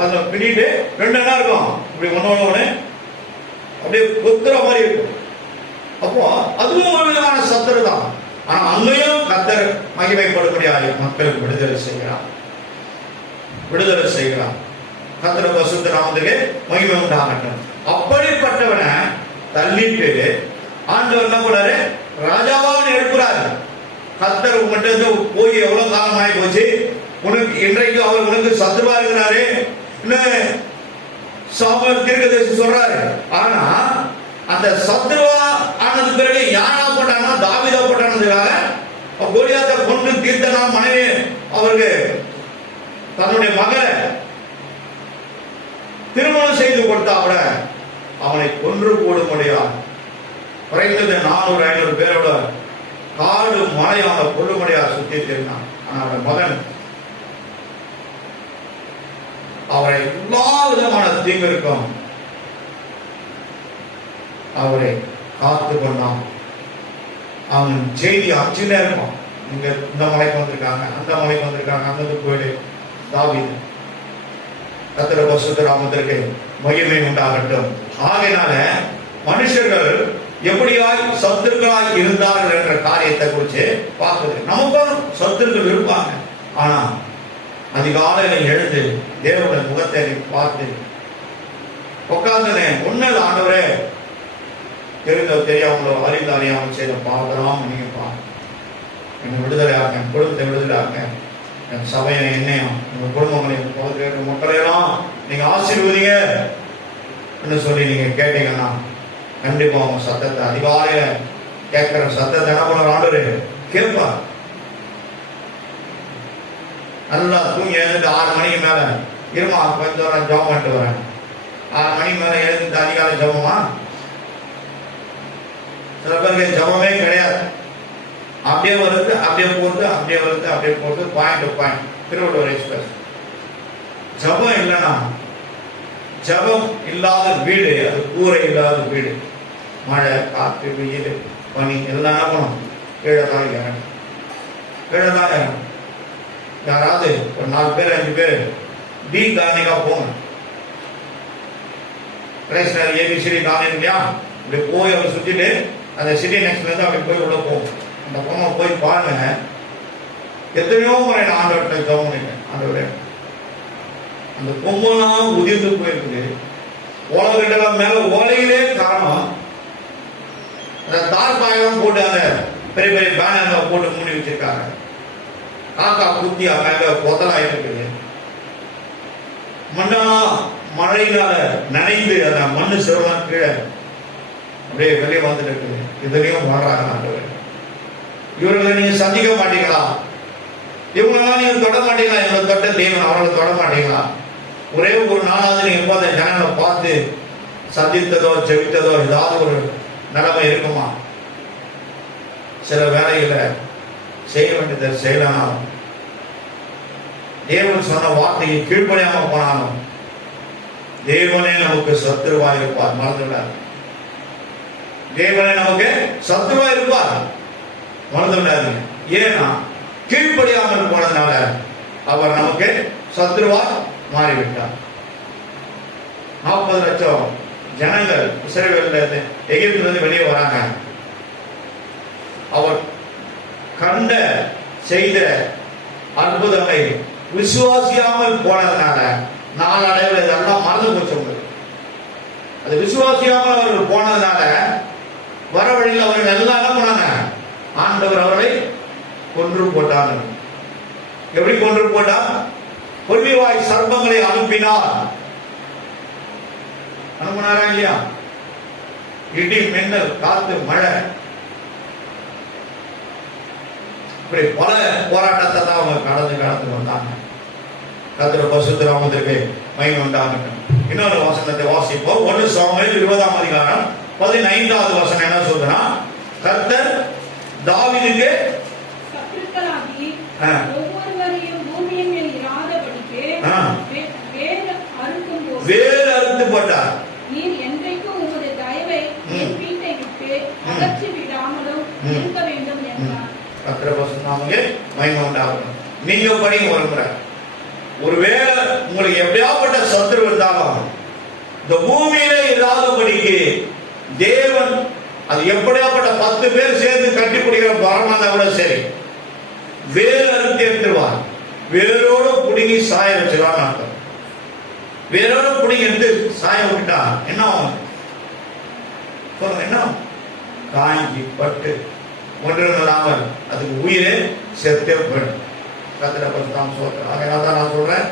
அதுல பின்னிட்டு 2 என்ன இருக்கும், இப்படி ஒண்ணு அப்படியே கொத்துற மாதிரி இருக்கும். அப்போ அதுவும் ஒரு விதமான சத்துரு தான். ஆனா அங்கேயும் கர்த்தர் மகிமைப்படக்கூடிய மக்களுக்கு விடுதலை செய்கிறார். கர்த்தர் பரிசுத்த நாமத்துக்கு மகிமை உண்டாகட்டும். அப்படிப்பட்டவனை தள்ளிட்டு ஆண்டவர் என்ன பண்ணாரு, ராஜாவாக எழுப்புறாரு. கர்த்தர் உங்கள்கிட்ட போய் எவ்வளவு காலம் ஆகி போச்சு, உனக்கு இன்றைக்கு அவர் உனக்கு சத்துருவா இருக்கிறாரு சாமுவேல் தீர்க்கதரிசி சொல்றாரு. ஆனா அந்த சத்துருவா ஆனது பிறகு யாரா போட்டானா, தாவீதா போட்டானதுக்காக கோலியாத்தை கொண்டு தீர்த்தனா மனைவி அவருக்கு தன்னுடைய மகளை திருமணம் செய்து கொடுத்தா கூட அவனை கொன்று போட முடியாது. குறைந்தது 400-500 பேரோட காடு மலை அவனை கொண்டு முடியாது சுத்தி இருந்தான். ஆனா அவன் மகன் அவரை எல்லா விதமான தீங்கிற்கும் அவரை காத்து கொண்டான். அவன் செய்தி அச்சுனே இருப்பான். இங்க இந்த மலைக்கு வந்திருக்காங்க, அந்த மலைக்கு வந்திருக்காங்க, அந்த கோயிலு தாவீது. கர்த்தர் பரிசுத்த நாமத்திற்கு மகிமை உண்டாகட்டும். ஆகையினால மனுஷர்கள் எப்படியாய் சத்துருக்களாய் இருந்தார்கள் என்ற காரியத்தை குறித்து பார்க்குது. நமக்கும் சத்துருக்கள் இருப்பாங்க. ஆனா அதிகாலையில எழுந்து தேவனுடைய முகத்தை பார்த்து உட்கார்ந்து உன்னல் ஆண்டவரே தெரிந்தோ தெரியாமலோ அறியாமல் செய்த பாவம் நீங்க என்னை விடுதலை ஆக, குடும்பத்தை விடுதலை ஆக, என் சபையை என்னையும் உங்க குடும்பங்களையும் மக்களையெல்லாம் நீங்க ஆசீர்வதிங்க சொல்லி நீங்க கேட்டீங்கன்னா கண்டிப்பா அவங்க சத்தத்தை அதிகாலையில கேட்கிற சத்தத்தை என்ன பண்ண ஆண்டவரே கேட்பார். நல்லா தூங்கி எழுந்துட்டு 6 மணிக்கு மேல இருமா கொஞ்சம் நேரம் ஜெபம் பண்ணிட்டு வரேன். 6 மணிக்கு மேல எழுந்துட்டு அதிகாலை ஜெபமா? சில பேருக்கு ஜெபமே கிடையாது. அப்படியே வருது, அப்படியே போறது, அப்படியே வருது, அப்படியே போறது, point to point. Thiruvalluvar express. ஜெபம் இல்லைன்னா, ஜெபம் இல்லாத வீடு அது கூரை இல்லாத வீடு. மழை, காற்று, வெயில், பனி எல்லாம் என்ன பண்ணும்? கீழே தான் இறங்கும். யாராவது ஒரு 4 பேர் 5 பேர் பி கார்னிகா போங்க. கிரைஸ்டர் ஏபிசிடி கார்னிங் இல்லையா, இப்படி போய் அவர் சுத்திட்டு அந்த சிட்டி நெக்ஸ்ட்ல இருந்து அப்படி போய் உள்ள போகும். அந்த பொம்மை போய் பாருங்க. எத்தனையோ முறை நான் ஆண்டவர்கிட்ட ஜெபம் பண்ணிட்டேன். ஆண்டவரே அந்த பொம்மைலாம் உதிர்ந்து போயிருக்குது. ஓலைகட்டெல்லாம் மேல ஓலையிலே காரணம். அந்த தார்பாயெல்லாம் போட்டு அந்த பெரிய பெரிய பேனர் போட்டு மூடி வச்சிருக்காங்க. காக்கா குத்தி மேல கொத்தலாயிட்டு இருக்குது. மண்ணெல்லாம் மழையினால நனைந்து அந்த மண்ணு சிவலாம் கீழே அப்படியே வெளியே வந்துட்டு இருக்குது. இதுலயும் வர்றாங்க. இவர்களை நீங்க சந்திக்க மாட்டீங்களா? இவங்களெல்லாம் நீங்க தொட மாட்டீங்களா? இவங்களை தொட்ட தேவன் அவர்களை தொட மாட்டீங்களா? ஒரே ஒரு நாளாவது நீங்க அந்த ஜனங்களை பார்த்து சந்தித்ததோ செவித்ததோ ஏதாவது ஒரு நிலைமை இருக்குமா? சில வேலைகளை செய்ய வேண்டியதை செய்யலாம். தேவன் சொன்ன வார்த்தையை கீழ்ப்படியாம போனாலும் தேவனே நமக்கு சத்துருவா இருப்பார். மறந்துவிடார். தேவனே நமக்கு சத்துருவா இருப்பார். மறந்து விடாதீங்க. ஏன்னா கீழ்ப்படியாமல் போனதுனால அவர் நமக்கு சத்துருவா மாறிவிட்டார். 40 லட்சம் ஜனங்கள் இஸ்ரவேலிலிருந்து எகிப்திலிருந்து வெளியே வராங்க. அவர் கண்ட செய்த அற்புதங்களை விசுவாசியாமல் போனதுனால நாளடைவில் இதெல்லாம் மறந்து போச்சு. அது விசுவாசியாமல் அவர்கள் போனதுனால வர வழியில் அவர்கள் எல்லாம் என்ன பண்ணாங்க? ஆண்டவர் அவர்களை கொன்று போட்டாங்க. எப்படி கொன்று போட்டார்? கொல்லிவாய் சர்ப்பங்களை அனுப்பினார். அனுப்பினாரா இல்லையா? இடி, மின்னல், காத்து, மழை, இப்படி பல போராட்டத்தை தான் அவங்க கடந்து வந்தாங்க. கர்த்தருடைய பரிசுத்த நாமத்திற்கு மகிமை உண்டாகட்டும். இன்னொரு வசனத்தை வாசிப்போம். 1 சாமுவேல் 20ஆம் அதிகாரம் 15வது வசனம் என்ன சொல்றா? கர்த்தர் தாவீதுக்கு சத்துருக்களாகி ஒவ்வொருவரையும் பூமியின் மேல் இராதபடிக்கு வேர் அறுத்து போட்டார். நீர் என்றைக்கும் உமது தயவை என் வீட்டை விட்டு அகற்றி விடாமலும் இருக்க வேண்டும் என்றார். கர்த்தருடைய பரிசுத்த நாமத்திற்கு மகிமை உண்டாகட்டும். நீங்க படிங்க ஒரு முறை. ஒருவேளை உங்களுக்கு எப்படியாப்பட்ட சத்துரு இருந்தாலும் இந்த பூமியிலே இல்லாதபடிக்கு தேவன் அது எப்படியாப்பட்ட 10 பேர் சேர்ந்து கட்டி பிடிக்கிற பரமாந்தா கூட சரி, வேறு அறுத்து எடுத்துருவார். வேரோடு புடுங்கி சாய வச்சிருவான்னு அர்த்தம். வேரோடு புடுங்கி எடுத்து சாய விட்டா என்ன ஆகும் சொல்லுங்க? என்ன காஞ்சி பட்டு ஒன்று இல்லாமல் அதுக்கு உயிரே செத்தே போயிடும். கர்த்தரை பற்றி தான் சொல்றேன். அதனால தான் நான் சொல்றேன்,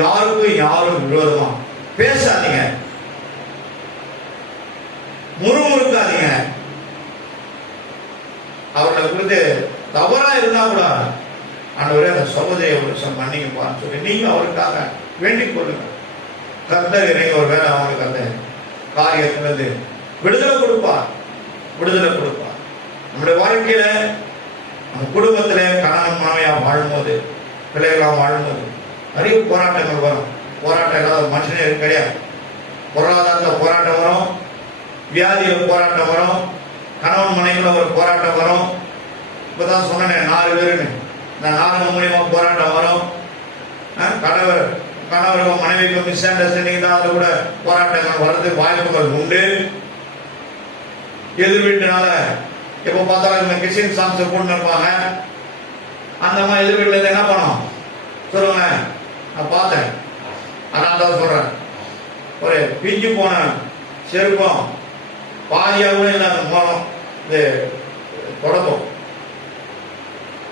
யாருக்கும் யாரும் விரோதமா பேசாதீங்க, முறுமுறுக்காதீங்க. அவர்களை குறித்து தவறா இருந்தா கூட ஆண்டவரே அந்த சகோதரியை ஒரு நிமிஷம் மன்னிங்கப்பான்னு சொல்லி நீங்க அவருக்காக வேண்டிக் கொள்ளுங்க. கர்த்தர் இறங்கி ஒரு வேலை அவங்களுக்கு அந்த காரியத்திலிருந்து விடுதலை கொடுப்பார். நம்முடைய வாழ்க்கையில நம்ம குடும்பத்துல கணவன் மனைவியா வாழும்போது, பிள்ளைகளா வாழும்போது நிறைய போராட்டங்கள் வரும். போராட்டம் இல்லாத மனுஷனே கிடையாது. பொருளாதாரத்துல போராட்டம் வரும், வியாதியில போராட்டம் வரும், கணவன் மனைவில ஒரு போராட்டம் வரும். இப்பதான் சொன்னேன் 4 பேருன்னு, இந்த 4 மூலியமா போராட்டம் வரும். கணவருக்கும் மனைவிக்கும் மிஸ் அண்டர்ஸ்டாண்டிங் தான், அதுல கூட போராட்டங்கள் வர்றது வாய்ப்புகள் உண்டு. எதிர் வீட்டுனால எப்போ பார்த்தாலும் இந்த கிறிஸ்டின் சாங்ஸ் போட்டு இருப்பாங்க. அந்த மாதிரி எதிர் வீட்டுல என்ன பண்ணும் சொல்லுங்க? நான் பார்த்தேன். அதனால தான் சொல்றேன், ஒரு பிஞ்சு போன செருப்பம் பாதியாக கூட இல்லை அந்த மோளம் இது தொடக்கம்.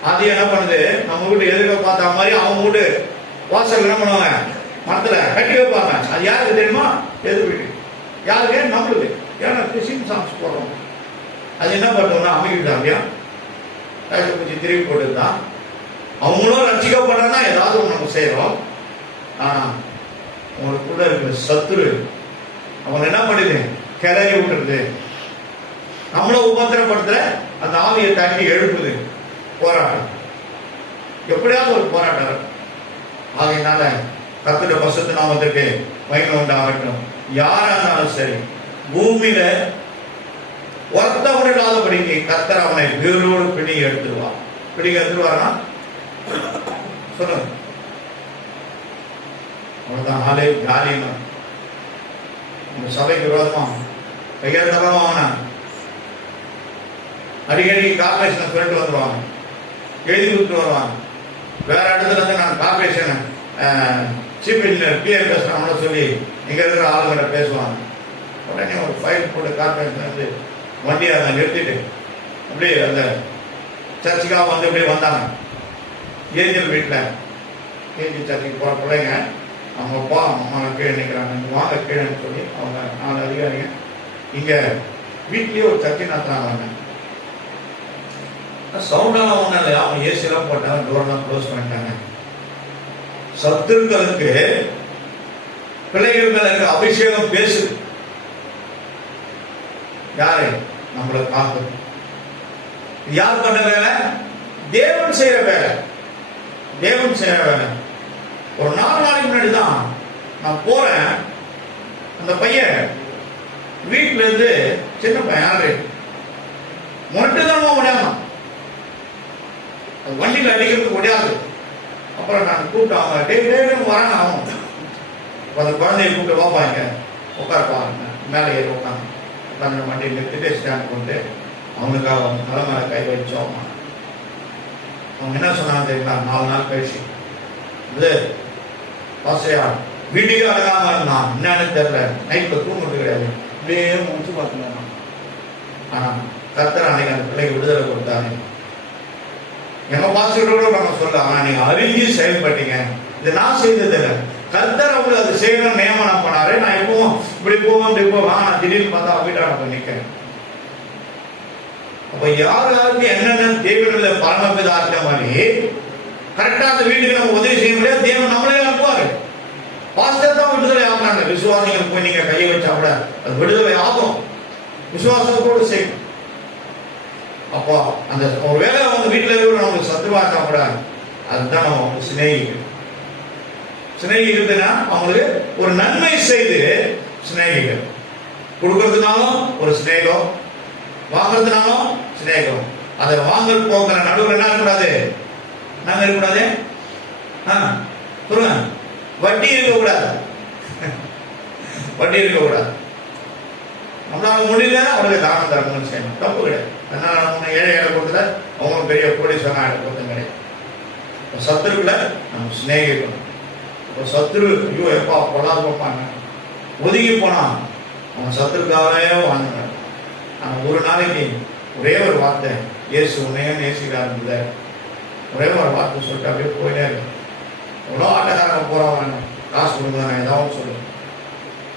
அது என்ன பண்ணுது, நம்ம வீட்டு எதிர்க்க பார்த்த மாதிரி அவங்க வீட்டு வாசல் என்ன பண்ணுவாங்க, மரத்துல கட்டி வைப்பாங்க. அது யாருக்கு தெரியுமா? எதிர் வீட்டு. யாருக்கு? நம்மளுக்கு. ஏன்னா கிறிஸ்டின் சாங்ஸ் போடுறோம். அது என்ன பண்ணுவோம்னா அமைக்கிட்டாங்க, கையில் கொஞ்சம் திருப்பி போட்டுதான் அவங்களும் ரசிக்கப்படுறா ஏதாவது ஒன்று நம்ம செய்யறோம். ஆனா உங்களுக்குள்ள இருக்கிற சத்துரு அவங்க என்ன பண்ணுது, கிளறி விட்டுருது, நம்மள உபத்திரப்படுத்துற அந்த ஆவியை தாக்கி எழுப்புது. போராட்டம் எப்படியாவது ஒரு போராட்டம். ஆகையினால கர்த்தருடைய பரிசுத்த நாமத்திற்கு மகிமை உண்டாகட்டும். யாரா இருந்தாலும் சரி, பூமியில ஒருத்தவன் இல்லாதபடிக்கு கர்த்தர் அவனை வேரோடு பிடிங்கி எடுத்துருவான். பிடிங்கி எடுத்துருவாரா சொல்லுங்க? அவ்வளவுதான். ஆளே ஜாலியமா உங்க சபைக்கு விரோதமா கையெழுத்தமா அவன அடிக்கடி கார்பரேஷனை சொல்லிட்டு வந்துருவாங்க, எழுதி கொடுத்துட்டு வருவாங்க. வேற இடத்துல இருந்து நான் கார்பரேஷன் சீஃப் இன்ஜினியர் பிஆர் பேசுறாங்களோ சொல்லி இங்க இருக்கிற ஆளுங்களை பேசுவாங்க. உடனே ஒரு ஃபைல் போட்டு கார்பரேஷன் வந்து வண்டியை அதை நிறுத்திட்டு அப்படியே அந்த சர்ச்சுக்காக வந்து அப்படியே வந்தாங்க. ஏஞ்சல் வீட்டில் ஏஞ்சல் சர்ச்சுக்கு போகிற பிள்ளைங்க அவங்க அப்பா அம்மா கீழே நிற்கிறாங்க, வாங்க கீழேன்னு சொல்லி அவங்க 4 அதிகாரிங்க இங்கே வீட்லேயே ஒரு சர்ச்சை நடத்துனாங்க. சவுண்டெல்லாம் ஒன்றும் இல்லை, அவங்க ஏசியெல்லாம் போட்டாங்க, டோர்லாம் க்ளோஸ் பண்ணிட்டாங்க. சத்துருக்களுக்கு பிள்ளைகளுக்கு அபிஷேகம் பேசுது. யாரு? நம்மளை காக்கும். யார் பண்ண வேலை? தேவன் செய்யற வேலை. தேவன் செய்யற வேலை. ஒரு 4 நாளைக்கு முன்னாடி தான் நான் போறேன். அந்த பையன் வீட்டுல இருந்து சின்ன பையன் யாரு மட்டும்தான் முடியாம வண்டியில் அடிக்கிறதுக்கு முடியாது. அப்புறம் நான் கூப்பிட்டு அவங்க டே வராங்க. அவன் அந்த குழந்தைய கூப்பிட்டு வாப்பாங்க உட்காருப்பாங்க, மேலே ஏறி உட்காந்து வண்டி நிறுத்திட்டு ஸ்டாண்ட் கொண்டு அவனுக்காக வந்து தலை மேலே கை வச்சோம். அவங்க என்ன சொன்னாங்க தெரியுங்களா? 4 நாள் கழிச்சு இது பாசையா வீட்டுக்கு அடங்காம இருந்தான், என்னன்னு தெரியல, நைட்ல தூங்குறது கிடையாது, இப்படியே முடிச்சு பார்த்துக்கலாம். ஆனா கர்த்தர் அன்னைக்கு அந்த பிள்ளைக்கு விடுதலை கொடுத்தாரு. எங்க பாஸ்டரோட நம்ம சொல்ல, ஆனா நீங்க அறிஞ்சு செயல்பட்டீங்க, இது நான் செய்தது இல்லை, கர்த்தர் அவங்களை அது செய்யணும் நியமனம் பண்ணாரு. நான் எப்பவும் இப்படி போவேன் இப்படி போவேன், நான் திடீர்னு பார்த்தா வீட்டாட போய் நிற்கிறேன். அப்ப யாருக்கு என்னென்ன தேவையில்லை பரமபிதா இருக்க மாதிரி கரெக்டா அந்த வீட்டுக்கு நம்ம உதவி செய்ய முடியாது, தேவன் நம்மளே அனுப்புவாரு. பாஸ்டர் தான் விடுதலை ஆகுறாங்க. விசுவாசிகள் போய் நீங்க கையை வச்சா கூட அது விடுதலை ஆகும், விசுவாசத்தோடு செய்யும். அப்போ அந்த ஒரு வேலை வந்து வீட்டுல இருந்து நமக்கு சத்துவா இருக்கா கூட அதுதான் நம்ம சிநேகிகள். சிநேகிகள் அவங்களுக்கு ஒரு நன்மை செய்து சிநேகிகள் கொடுக்கறதுனாலும் ஒரு சிநேகம், வாங்கறதுனாலும் சிநேகம். அதை வாங்கல் போகிற நடுவில் என்ன இருக்கக்கூடாது, நாங்க இருக்கக்கூடாது, சொல்லுங்க, வட்டி இருக்கக்கூடாது, வட்டி இருக்கக்கூடாது. நம்மளால முடியல அவருக்கு தானம் தரணும்னு செய்யணும், தப்பு கிடையாது. அதனால நம்ம ஏழை ஏழை கொடுத்துல அவங்க பெரிய கோடீஸ்வரன் ஆயிட கொடுத்தது கிடையாது. சத்துருக்குள்ள நம்ம சிநேகிக்கணும். இப்போ சத்துரு ஐயோ எப்பா பொல்லாத பார்ப்பாங்க, ஒதுங்கி போனா அவன் சத்துருக்காகவே வாங்கினான். ஆனால் ஒரு நாளைக்கு ஒரே ஒரு வார்த்தை, இயேசு உன்னையும் நேசிக்கிறார், ஒரே ஒரு வார்த்தை சொல்லிட்டு அப்படியே போயிட்டே இருக்கு. எவ்வளோ ஆட்டக்காரங்க போறவங்க காசு கொடுங்க, நான் ஏதாவது சொல்லுவேன்,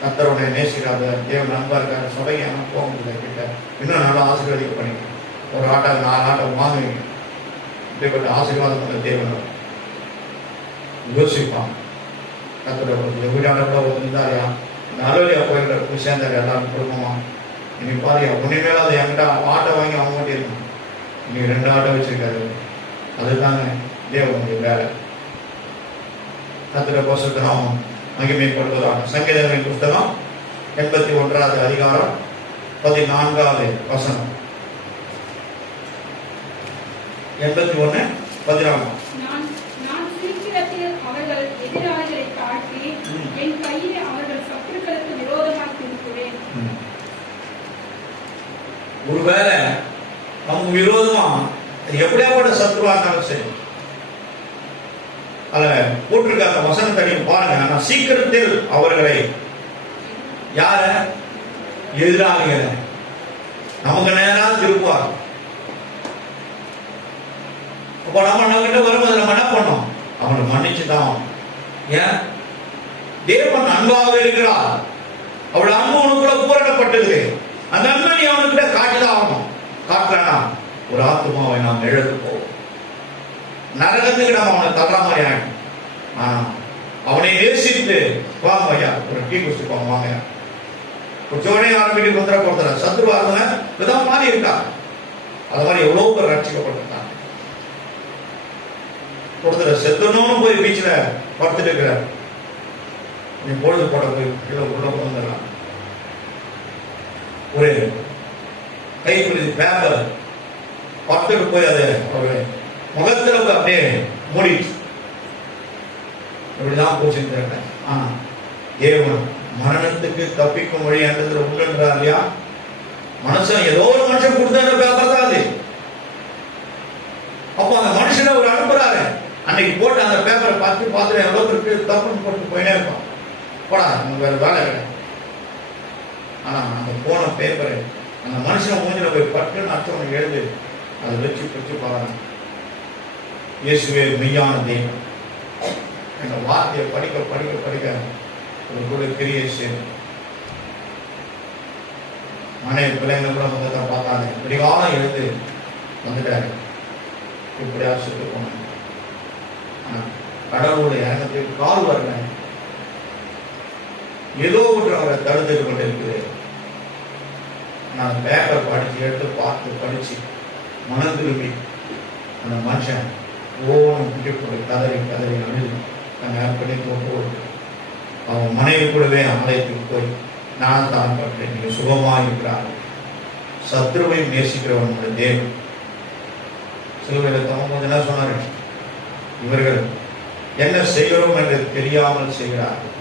கர்த்தருடைய நேசிக்காத தேவன் நண்பா இருக்காரு, சபைக்கு ஆனால் போக முடியல கிட்ட, இன்னும் நல்லா ஆசீர்வாதிக்க பண்ணிக்க, ஒரு ஆட்டம் 4 ஆட்டம் வாங்குவீங்க. இப்படிப்பட்ட ஆசீர்வாதம் பண்ண தேவன் யோசிப்பான். கர்த்தருடைய வீட்டாண்ட கூட இருந்தாரியா, நல்லவழியா போய் சேர்ந்தாரு, எல்லாரும் குடும்பமா. இன்னைக்கு பாருயா உன்னை அது என்கிட்ட ஆட்டை வாங்கி அவங்க மட்டும் இருக்கும், இன்னைக்கு 2 ஆட்டை வச்சிருக்காரு. அதுதாங்க தேவனுடைய வேலை. கர்த்தருடைய பரிசுத்தம் மகிமைப்படுவதாக. சங்கீதங்களின் புத்தகம் 81வது அதிகாரம் 14வது வசனம். 81:14. நான் சீக்கிரத்தில் அவர்கள் எதிராளிகளை தாழ்த்தி என் கையிலே அவர்கள் சத்துருக்களுக்கு விரோதமாக திருப்புவேன். ஒருவேளை அவங்க விரோதமா எப்படியாப்பட்ட சத்துருவா இருந்தாலும் சரி, அத போட்டிருக்க அந்த வசனத்தை நீங்க பாருங்க. நான் சீக்கிரத்தில் அவர்களை, யார, எதிராளிகளை நமக்கு நேரா திருப்புவார். அப்ப நம்ம கிட்ட வரும்போது நம்ம என்ன பண்ணோம், அவனை மன்னிச்சுதான். ஏன்? தேவன் அன்பாக இருக்கிறார், அவருடைய அன்பு உனக்குள்ள பூரணப்பட்டது. அந்த அன்பை நீ அவனுக்கிட்ட காட்டிதான் ஆகணும். காட்டலனா ஒரு ஆத்மாவை நாம் இழந்து போவோம், நரகத்துக்கு நம்ம அவனை தள்ளுற மாதிரி ஆகிடும். அவனை நேசித்து வாங்க ஐயா, ஒரு டீ குடிச்சுட்டு வாங்க, குடிச்சோடனே யாரும் வீட்டுக்கு வந்துட கொடுத்துற சத்துருவா இருந்தவங்க இப்பதான் மாறி இருக்கா. அது மாதிரி எவ்வளவு பேர் ரட்சிக்கப்பட்டிருக்காங்க. கொடுத்துற செத்துனோன்னு போய் பீச்சில் படுத்துட்டு இருக்கிற நீ பொழுது போட போய் கீழே உள்ள வந்துடலாம். ஒரு கைப்பிடி பேப்பர் படுத்துட்டு போய் அது முகத்துல அப்படியே மூடிட்டு இப்படிதான் போச்சுன்னு தெரியல. ஆனா தேவன் மரணத்துக்கு தப்பிக்கும் வழி என்றதுல உண்டுன்றார் இல்லையா? மனுஷன் ஏதோ ஒரு மனுஷன் கொடுத்த பேப்பர் தான் அது. அப்போ அந்த மனுஷனை ஒரு அனுப்புறாரு, அன்னைக்கு போட்டு அந்த பேப்பரை பார்த்துட்டு எவ்வளோ இருக்கு தப்புன்னு போட்டு போயினே இருப்பான். போடா நமக்கு வேற வேலை கிடையாது. ஆனா அந்த போன பேப்பரை அந்த மனுஷன் மூஞ்சில போய் பட்டுன்னு அர்த்தம் எழுது அதை வச்சு பிடிச்சு பாருங்க. இயேசுவே மெய்யான தெய்வம். எங்க வார்த்தையை படிக்க படிக்க படிக்க ஒரு கூட கிரியை செய்யும். மனைவி பிள்ளைங்க கூட முகத்தை பார்த்தாங்க, இப்படிகாலம் எழுந்து வந்துட்டாரு, இப்படியா சுட்டு போனாங்க. ஆனா கடவுளுடைய இறங்கத்துக்கு கால் வரல, ஏதோ ஒன்று அவரை தடுத்துட்டு கொண்டு இருக்குது. நான் பேப்பர் படிச்சு எடுத்து பார்த்து படிச்சு மனம் திரும்பி அந்த மனுஷன் ஓனும் பிடிப்பு கதறி கதறி அழுது தன்னை அர்ப்பணி போட்டு அவன் மனைவி கூடவே ஆலயத்துக்கு போய் நான் தான் பட்டேன், நீங்க சுகமாக இருக்கிறார். சத்ருவை நேசிக்கிறவனுடைய தேவன் சிலுவையில் தகும்போது என்ன சொன்னாரு, இவர்கள் என்ன செய்கிறோம் என்று தெரியாமல் செய்கிறார்கள்.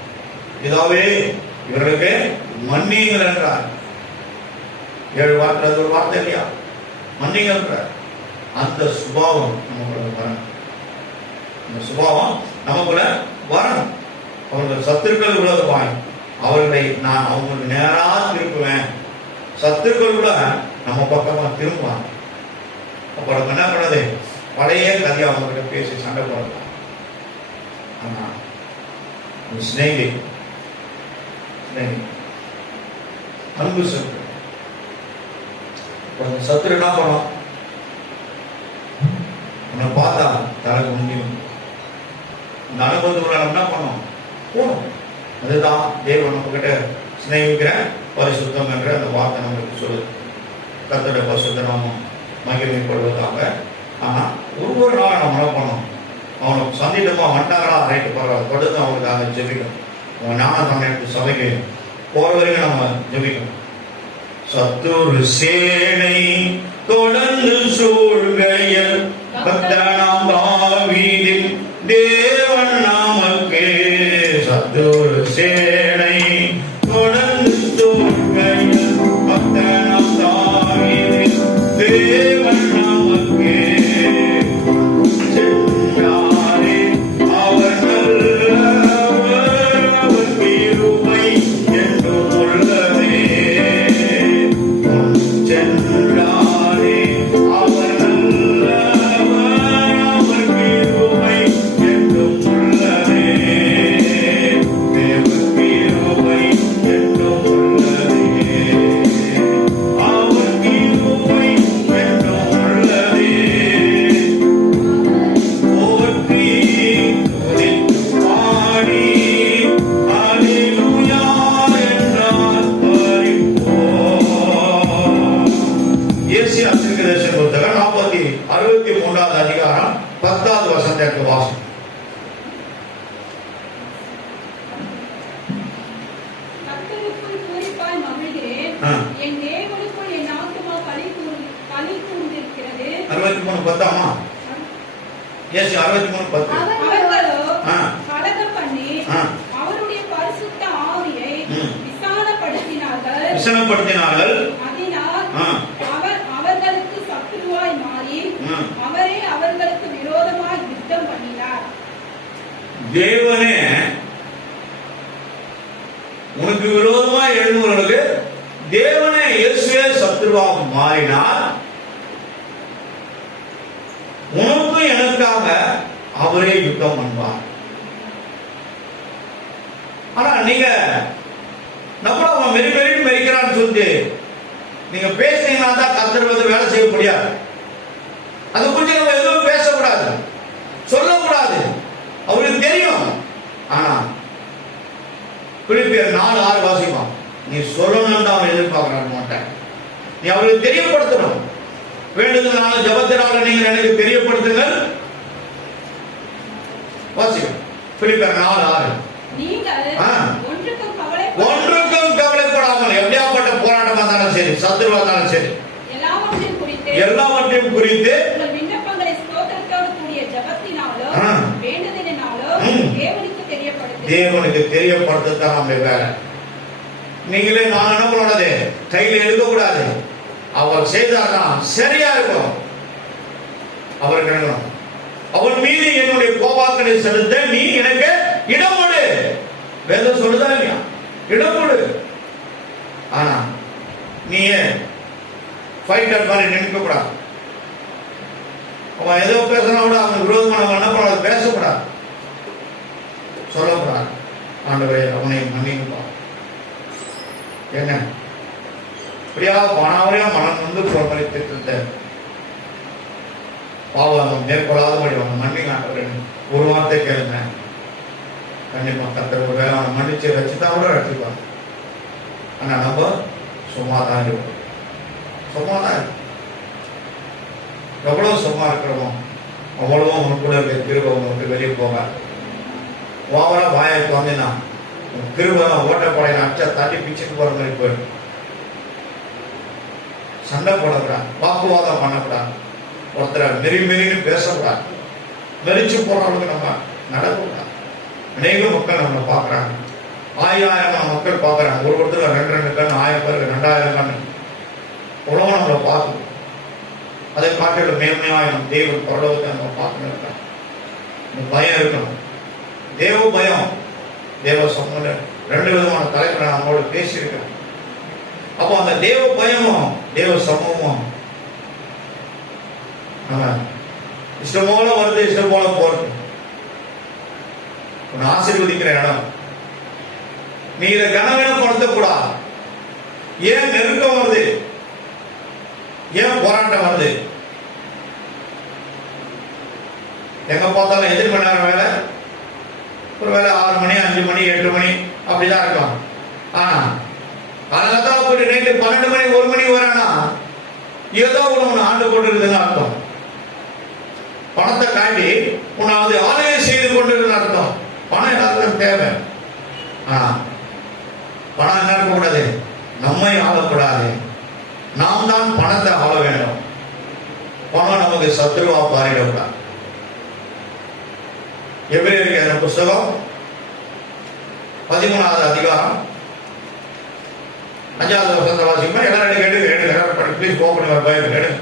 இதாவே இவர்களுக்கு மன்னியுங்கள் என்றார். 7 வார்த்தை, அது ஒரு வார்த்தை இல்லையா? மன்னியுங்கள் என்றார். அந்த சுபாவம் நமக்குள்ள வரணும். அந்த சுபாவம் நமக்குள்ள வரணும். அவர்கள் சத்துருக்கள் விரோதமாய் அவர்களை நான் அவங்களுக்கு நேரா திருப்புவேன். சத்துருக்கள் கூட நம்ம பக்கமா திரும்புவாங்க. அப்ப நம்ம என்ன பண்ணது? பழைய கதையை அவங்க கிட்ட பேசி சண்டை போடலாம். ஆனா ஸ்நேகி அன்பு சொல்ற சத்துரு என்ன பண்ணும்? உன்னை பார்த்தா தலை முடியும். இந்த அனுபவத்துக்குள்ள என்ன பண்ணும்? போகணும். அதுதான் தேவன் நம்ம கிட்ட சிநேகிக்கிற பரிசுத்தம் என்ற அந்த வார்த்தை நம்மளுக்கு சொல்லுது. கர்த்தருடைய பரிசுத்த நாமம் மகிமைப்படுவதாக. ஆனா ஒவ்வொரு நாளும் நம்ம என்ன பண்ணோம்? அவனுக்கு சந்திட்டமா வந்தாங்களா, ரைட்டு பரவாயில்ல, தொடர்ந்து அவங்களுக்கு அதை ஜெபிக்கணும். அவங்க ஞானம் எடுத்து சபைக்கு போற வரைக்கும் நம்ம ஜெபிக்கணும். சத்துரு சேனை தொடர்ந்து சூழ்கையில் பக்தனாம் தாவீதின் தேவன் நமக்கு. சத்துரு சேனை தொடர்ந்து சூழ்கையில் பக்தனாம் தாவீதின் தேவன் நமக்கு. சென்றாரே அவர் நல்லவர், அவர் கிருபை என்றும் உள்ளதே. சென்றாரே அவர் நல்லவர், அவர் கிருபை என்றும் உள்ளதே. தேவ கிருபை என்றும் உள்ளதே. அவர் கிருபை என்றும் உள்ளதே. போற்றி துதித்து பாடி அல்லேலூயா என்றால் பரிபூர்ணம். ஏசாயா தீர்க்கதரிசன புத்தகம் 63வது அதிகாரம் 10வது வசனத்தை வாசி. கர்த்தருக்குள் பூரிப்பாய் மகிழ்கிறேன். என் தேவனுக்குள் என் ஆத்துமா களி கூர்ந்திருக்கிறது. 63:10. ஏசாயா 63:10. அவர்களோ கலகம் பண்ணி அவருடைய பரிசுத்த ஆவியை விசனப்படுத்தினார்கள். அதனால் அவர்களுக்கு சத்துருவாய் மாறி அவரே அவர்களுக்கு விரோதமாய் யுத்தம் பண்ணினார். தேவனே உனக்கு விரோதமா எழுந்தவர்களுக்கு தேவனே இயேசுவே சத்துருவாக மாறினார். உனக்கு எனக்காக அவரே யுத்தம் பண்ணுவார். ஆனா நீங்க நம்ம அவன் மெரிமெரின்னு மெரிக்கிறான்னு சொல்லிட்டு நீங்க பேசுனீங்கன்னா தான் கர்த்தர் வந்து வேலை செய்ய முடியாது. அது குறித்து நம்ம எதுவும் பேசக்கூடாது, சொல்லக்கூடாது. அவருக்கு தெரியும். ஆனா பிலிப்பியர் 4:6 வாசிப்பான். நீ சொல்லணும்னு தான் அவன் எதிர்பார்க்கிறான் மாட்டேன். நீ அவருக்கு தெரியப்படுத்தணும். வேண்டுதலான ஜபத்தினால நீங்கள் எனக்கு தெரியப்படுத்துங்கள். வாசிக்கும் பிலிப்பியர் 4:6. நீங்கள் ஒன்றுக்கும் கவலைப்படாமல் எப்படியாப்பட்ட போராட்டமா இருந்தாலும் சரி, சத்துருவா இருந்தாலும் சரி, எல்லாவற்றையும் குறித்து உங்கள் விண்ணப்பங்களை ஸ்தோத்திரத்தோடு கூடிய ஜெபத்தினாலோ வேண்டுதலினாலோ தேவனுக்கு தெரியப்படுத்தத்தான் நம்முடைய வேலை. நீங்களே நான் என்ன பண்ணக்கூடாது, கையில் எடுக்கக்கூடாது. அவர் செய்தார்னா சரியா இருக்கும். அவர் கிடக்கணும். அவர் மீது என்னுடைய கோபாக்களை செலுத்த நீ எனக்கு இடம் கொடு. வேதம் சொல்லுதா இல்லையா? இடம் கொடு. ஆனா நீ ஃபைட்டர் மாதிரி நினைக்க கூடாது. அவன் ஏதோ பேசினா கூட அவனுக்கு விரோதமா நம்ம என்ன பண்ணக்கூடாது, பேசக்கூடாது, சொல்லக்கூடாது. ஆண்டவரே அவனை மன்னிப்பா. என்ன இப்படியா பணவரையா மனம் வந்து போற மாதிரி திட்டத்தை பாவம் மேற்கொள்ளாதபடி அவனை மன்னிங்க ஆண்டவரே. ஒரு வார்த்தை கேளுங்க, கண்டிப்பா கர்த்தர் ஒரு வேலை அவனை மன்னிச்சு வச்சுதான் கூட ரட்சிப்பான். ஆனா நம்ம சும்மாதான் இருப்போம். சும்மாதான் இருக்கும். எவ்வளவு சும்மா இருக்கிறோமோ அவ்வளவோ உனக்குள்ள இருக்க கிருபை உனக்கு வெளியே போகாது. ஓவரா வாய்க்கு வந்தீங்கன்னா கிருபை ஓட்டப்படைய அச்சா தட்டி பிச்சுட்டு போற மாதிரி போயிடும். சண்டை போடக்கூடாது, வாக்குவாதம் பண்ணக்கூடாது, ஒருத்தரை மெரின்னு பேசக்கூடாது, மெரிச்சு போறவங்களுக்கு நம்ம நடக்கக்கூடாது. அநேக மக்கள் நம்மளை பார்க்குறாங்க. ஆயிரம் மக்கள் பார்க்குறாங்க. ஒருத்தருக்கு 2 கண், 1000 பேருக்கு 2000 கண். உலகம் நம்மளை பார்க்கணும். அதை காட்டில மேன்மையாக நம் தேவன் பரலோகத்தை நம்ம பார்க்கணும் இருக்காங்க. பயம் இருக்கணும். தேவ பயம், தேவ சமூகம் 2 விதமான தலைப்பு நான் நம்மளோட பேசியிருக்கேன். அப்போ அந்த தேவ பயமும் தேவ சமூகமும் நம்ம இஷ்டம் போல வருது, இஷ்டம் போல போறது. உன்னை ஆசீர்வதிக்கிற இடம். நீ இதை கனவீனப்படுத்தக்கூடாது. ஏன் நெருக்கம் வருது, ஏன் போராட்டம் வருது? எங்க பார்த்தாலும் எதிர் மணி நேரம் வேலை, ஒரு வேலை 6 மணி 5 மணி 8 மணி அப்படிதான் இருக்கும். ஆனா அதனாலதான் போயிட்டு நைட்டு 12 மணி 1 மணி வரானா ஏதோ ஒண்ணு ஆண்டு கொண்டிருக்குதுன்னு அர்த்தம். பணத்தை காட்டி உன்னாவது ஆலய செய்து கொண்டிருக்குன்னு அர்த்தம். பணம் எல்லாத்துக்கும் தேவை. பணம் என்ன இருக்கக்கூடாது, நம்மை ஆளக்கூடாது. நாம் தான் பணத்தை ஆள வேண்டும். பணம் நமக்கு சத்ருவா பாரிடக்கூடாது. எபிரேயர் புஸ்தகம் 13வது அதிகாரம் 5வது வசனத்தை வாசிப்போம். எல்லாரும் கேட்டு ப்ளீஸ் ஓபன் யுவர் பைபிள். எடுங்க.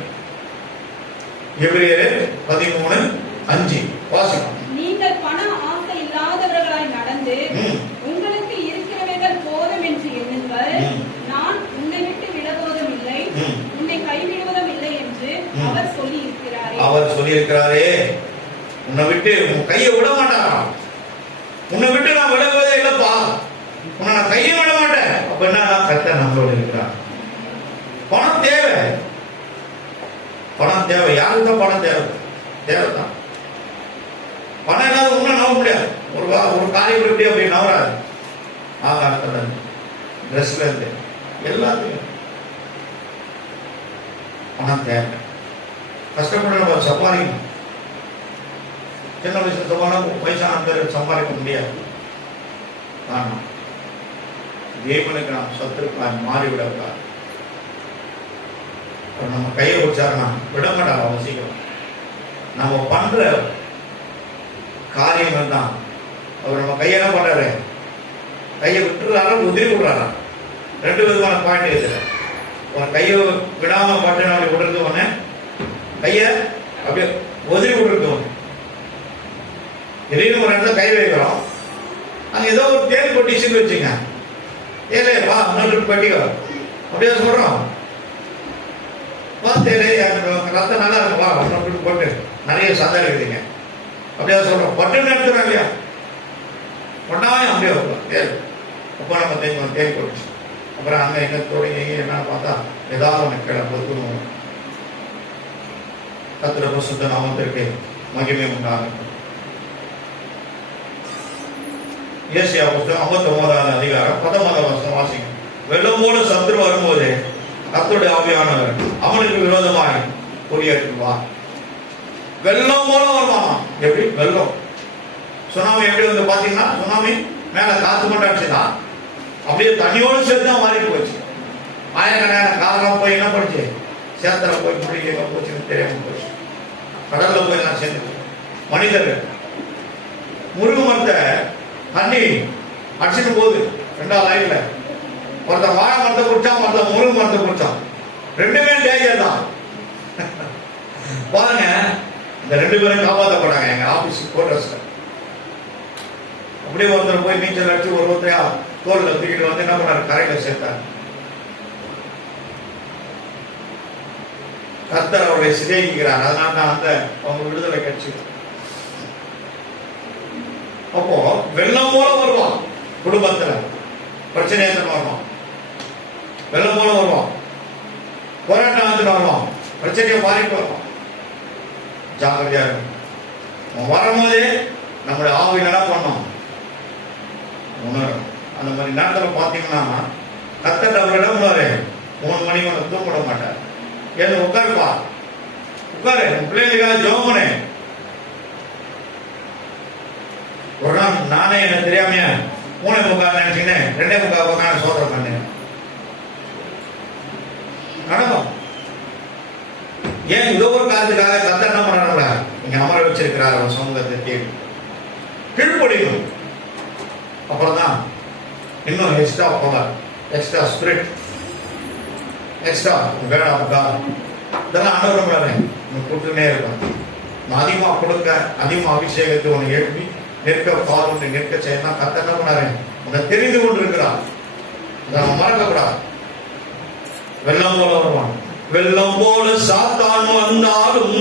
எபிரேயர் 13:5 வாசிப்போம். நீங்கள் பண ஆசை இல்லாதவர்களாய் நடந்து உங்களுக்கு இருக்கிறவைகள் போதும் என்று எண்ணுங்கள். நான் உன்னை விட்டு விலகுவதும் இல்லை, உன்னை கைவிடுவதும் இல்லை என்று அவர் சொல்லி இருக்கிறாரே. அவர் சொல்லி இருக்கிறாரே, உன்னை விட்டு உன் கையை விட மாட்டாராம். உன்னை விட்டு நான் விலகுவதே இல்லப்பா, உன்னை நான் கையை விட மாட்டேன். அப்ப என்ன, கர்த்தர் நம்மளோட இருக்கிறார். பணம் தேவை, பணம் தேவை. யாருக்கு தான் பணம் தேவை? தேவைதான். பணம் இல்லாத உண்மை நம்ப முடியாது. ஒரு காரியம் எப்படி அப்படி நவராது. ஆகாரத்துல ட்ரெஸ்ல இருந்து எல்லாத்தையும் பணம் தேவை. கஷ்டப்பட சம்பாதிக்கணும். சின்ன வயசுல வயசான பேர் சம்பாதிக்க முடியாது. ஆனா தேவனுக்கு நாம் சத்துருக்காய் மாறிவிடக்கூடாது. நம்ம கையை வச்சாருன்னா விட மாட்டாங்க அவசியம். நம்ம பண்ற காரியங்கள் தான் அவர் நம்ம கையை என்ன பண்றாரு, கையை விட்டுறாரா உதிரி விடுறாரா? 2 விதமான பாயிண்ட் இதுல. ஒரு கையை விடாம பட்டு அப்படி விடுறது ஒண்ணு, கைய அப்படியே உதிரி விடுறது ஒண்ணு. திடீர்னு ஒரு இடத்துல கை வைக்கிறோம், அங்க ஏதோ ஒரு தேல் கொட்டிச்சுன்னு வச்சுங்க, ஏலே வா இன்னொரு பட்டிக்கோ அப்படியே சொல்றோம். தேலே ரத்தம் நல்லா இருக்கும், வா இன்னொரு போட்டு நிறைய சந்தா இருக்குதுங்க அப்படியே சொல்றோம். பட்டுன்னு எடுத்துறோம் இல்லையா, ஒன்னாயும் அப்படியே வைப்போம் தேல். அப்போ நம்ம தெரியும் தேல் கொட்டிச்சு. அப்புறம் அங்க எங்க தொடங்கி என்ன பார்த்தா ஏதாவது ஒன்று கிட பொறுக்கணும். கர்த்தருடைய பரிசுத்த நாமத்திற்கு மகிமை உண்டாகும். ஏசாயா புத்தகம் 59வது அதிகாரம் 11வது வசனம் வாசிங்க. வெள்ளம் போல சத்துரு வரும்போது கர்த்தருடைய ஆவியானவர் அவனுக்கு விரோதமாய் கொடியேற்றுவார். வெள்ளம் போல வருவான். எப்படி வெள்ளம்? சுனாமி எப்படி வந்து பாத்தீங்கன்னா, சுனாமி மேல காத்து மட்டும் அடிச்சுதான் அப்படியே தண்ணியோடு சேர்த்து தான் மாறிட்டு போச்சு. ஆயிரக்கணக்கான காலம் போய் என்ன பண்ணுச்சு, சேத்துல போய் முடிக்க போச்சுன்னு தெரியாம போச்சு. கடல்ல போய் எல்லாம் சேர்ந்து மனிதர்கள் முருகு மரத்தை தண்ணி அடிச்சுட்டு போகுது. 2வது லைன்ல ஒருத்தன் வாழை மரத்தை குடிச்சான், ஒருத்தன் முருகு மரத்தை குடிச்சான். 2மே டேஞ்சர் தான். பாருங்க, இந்த 2 பேரும் காப்பாற்றப்படாங்க எங்க ஆபீஸ் கோட்டர்ஸ்ல. அப்படியே ஒருத்தர் போய் நீச்சல் அடிச்சு ஒருத்தரையா தோல்ல தூக்கிட்டு வந்து என்ன பண்ணாரு, கரையில சேர்த்தார். கர்த்தர் அவருடைய சிதைக்கிறார். அதனால தான் அந்த அவங்க விடுதலை கட்சி. அப்போ வெள்ளம் போல வருவான். குடும்பத்துல பிரச்சனை வருவான், வெள்ளம் போல வருவான். போராட்டம் வருவான், பிரச்சனையை மாறிட்டு வருவான். ஜாக்கிரதையா இருக்கும். வரும்போதே நம்மளுடைய ஆவியில் என்ன பண்ணோம், உணரும். அந்த மாதிரி நேரத்தில் பார்த்தீங்கன்னா கர்த்தர் அவரிடம் உணரு 3 மணிக்கு ஒன்று தூங்கிட மாட்டார். ஏன்னு உட்காருப்பா, உட்காரு, பிள்ளைங்களுக்காக ஜெபம் பண்ணு. ஒரு நாள் நானே என்ன தெரியாமைய 3:45 நினைச்சுக்கினேன் 2:45 சோதனை பண்ணேன். நடக்கும். ஏன்? ஏதோ ஒரு காரணத்துக்காக கர்த்தர் என்ன பண்றாங்க, இங்க அமர வச்சிருக்கிறார் அவர் சமூகத்தை தேடி கீழ்ப்படியும். அப்புறம் தான் இன்னும் extra power, extra spirit, extra word of God, இதெல்லாம் ஆண்டவரே கொடுத்துனே இருக்கும். அதிகமா கொடுக்க, அதிகமா அபிஷேகத்தை உன்னை எழுப்பி நிற்க பால் உன்னை நிற்க செய்யணும். கர்த்தர் என்ன பண்ணாரு? உன்னை தெரிந்து கொண்டு இருக்கிறார். அதை மறக்க கூடாது. வெள்ளம் போல வருவான். வெள்ளம் போல சாத்தான் வந்தாலும்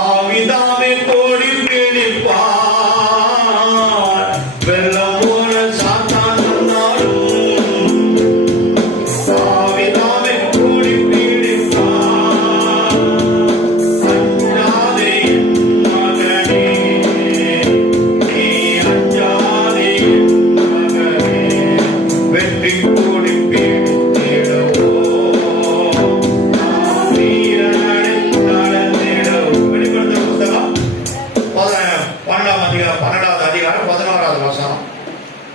ஆவிதாமே கோடி பிடிப்பார். வெள்ளம் போல சாத்தான் வந்தாலும் ஆவிதாமே கோடி பிடிப்பார். அஞ்சாதே மகனே, நீ அஞ்சாதே மகனே, வெற்றி கோடி பிடித்திடுவோ.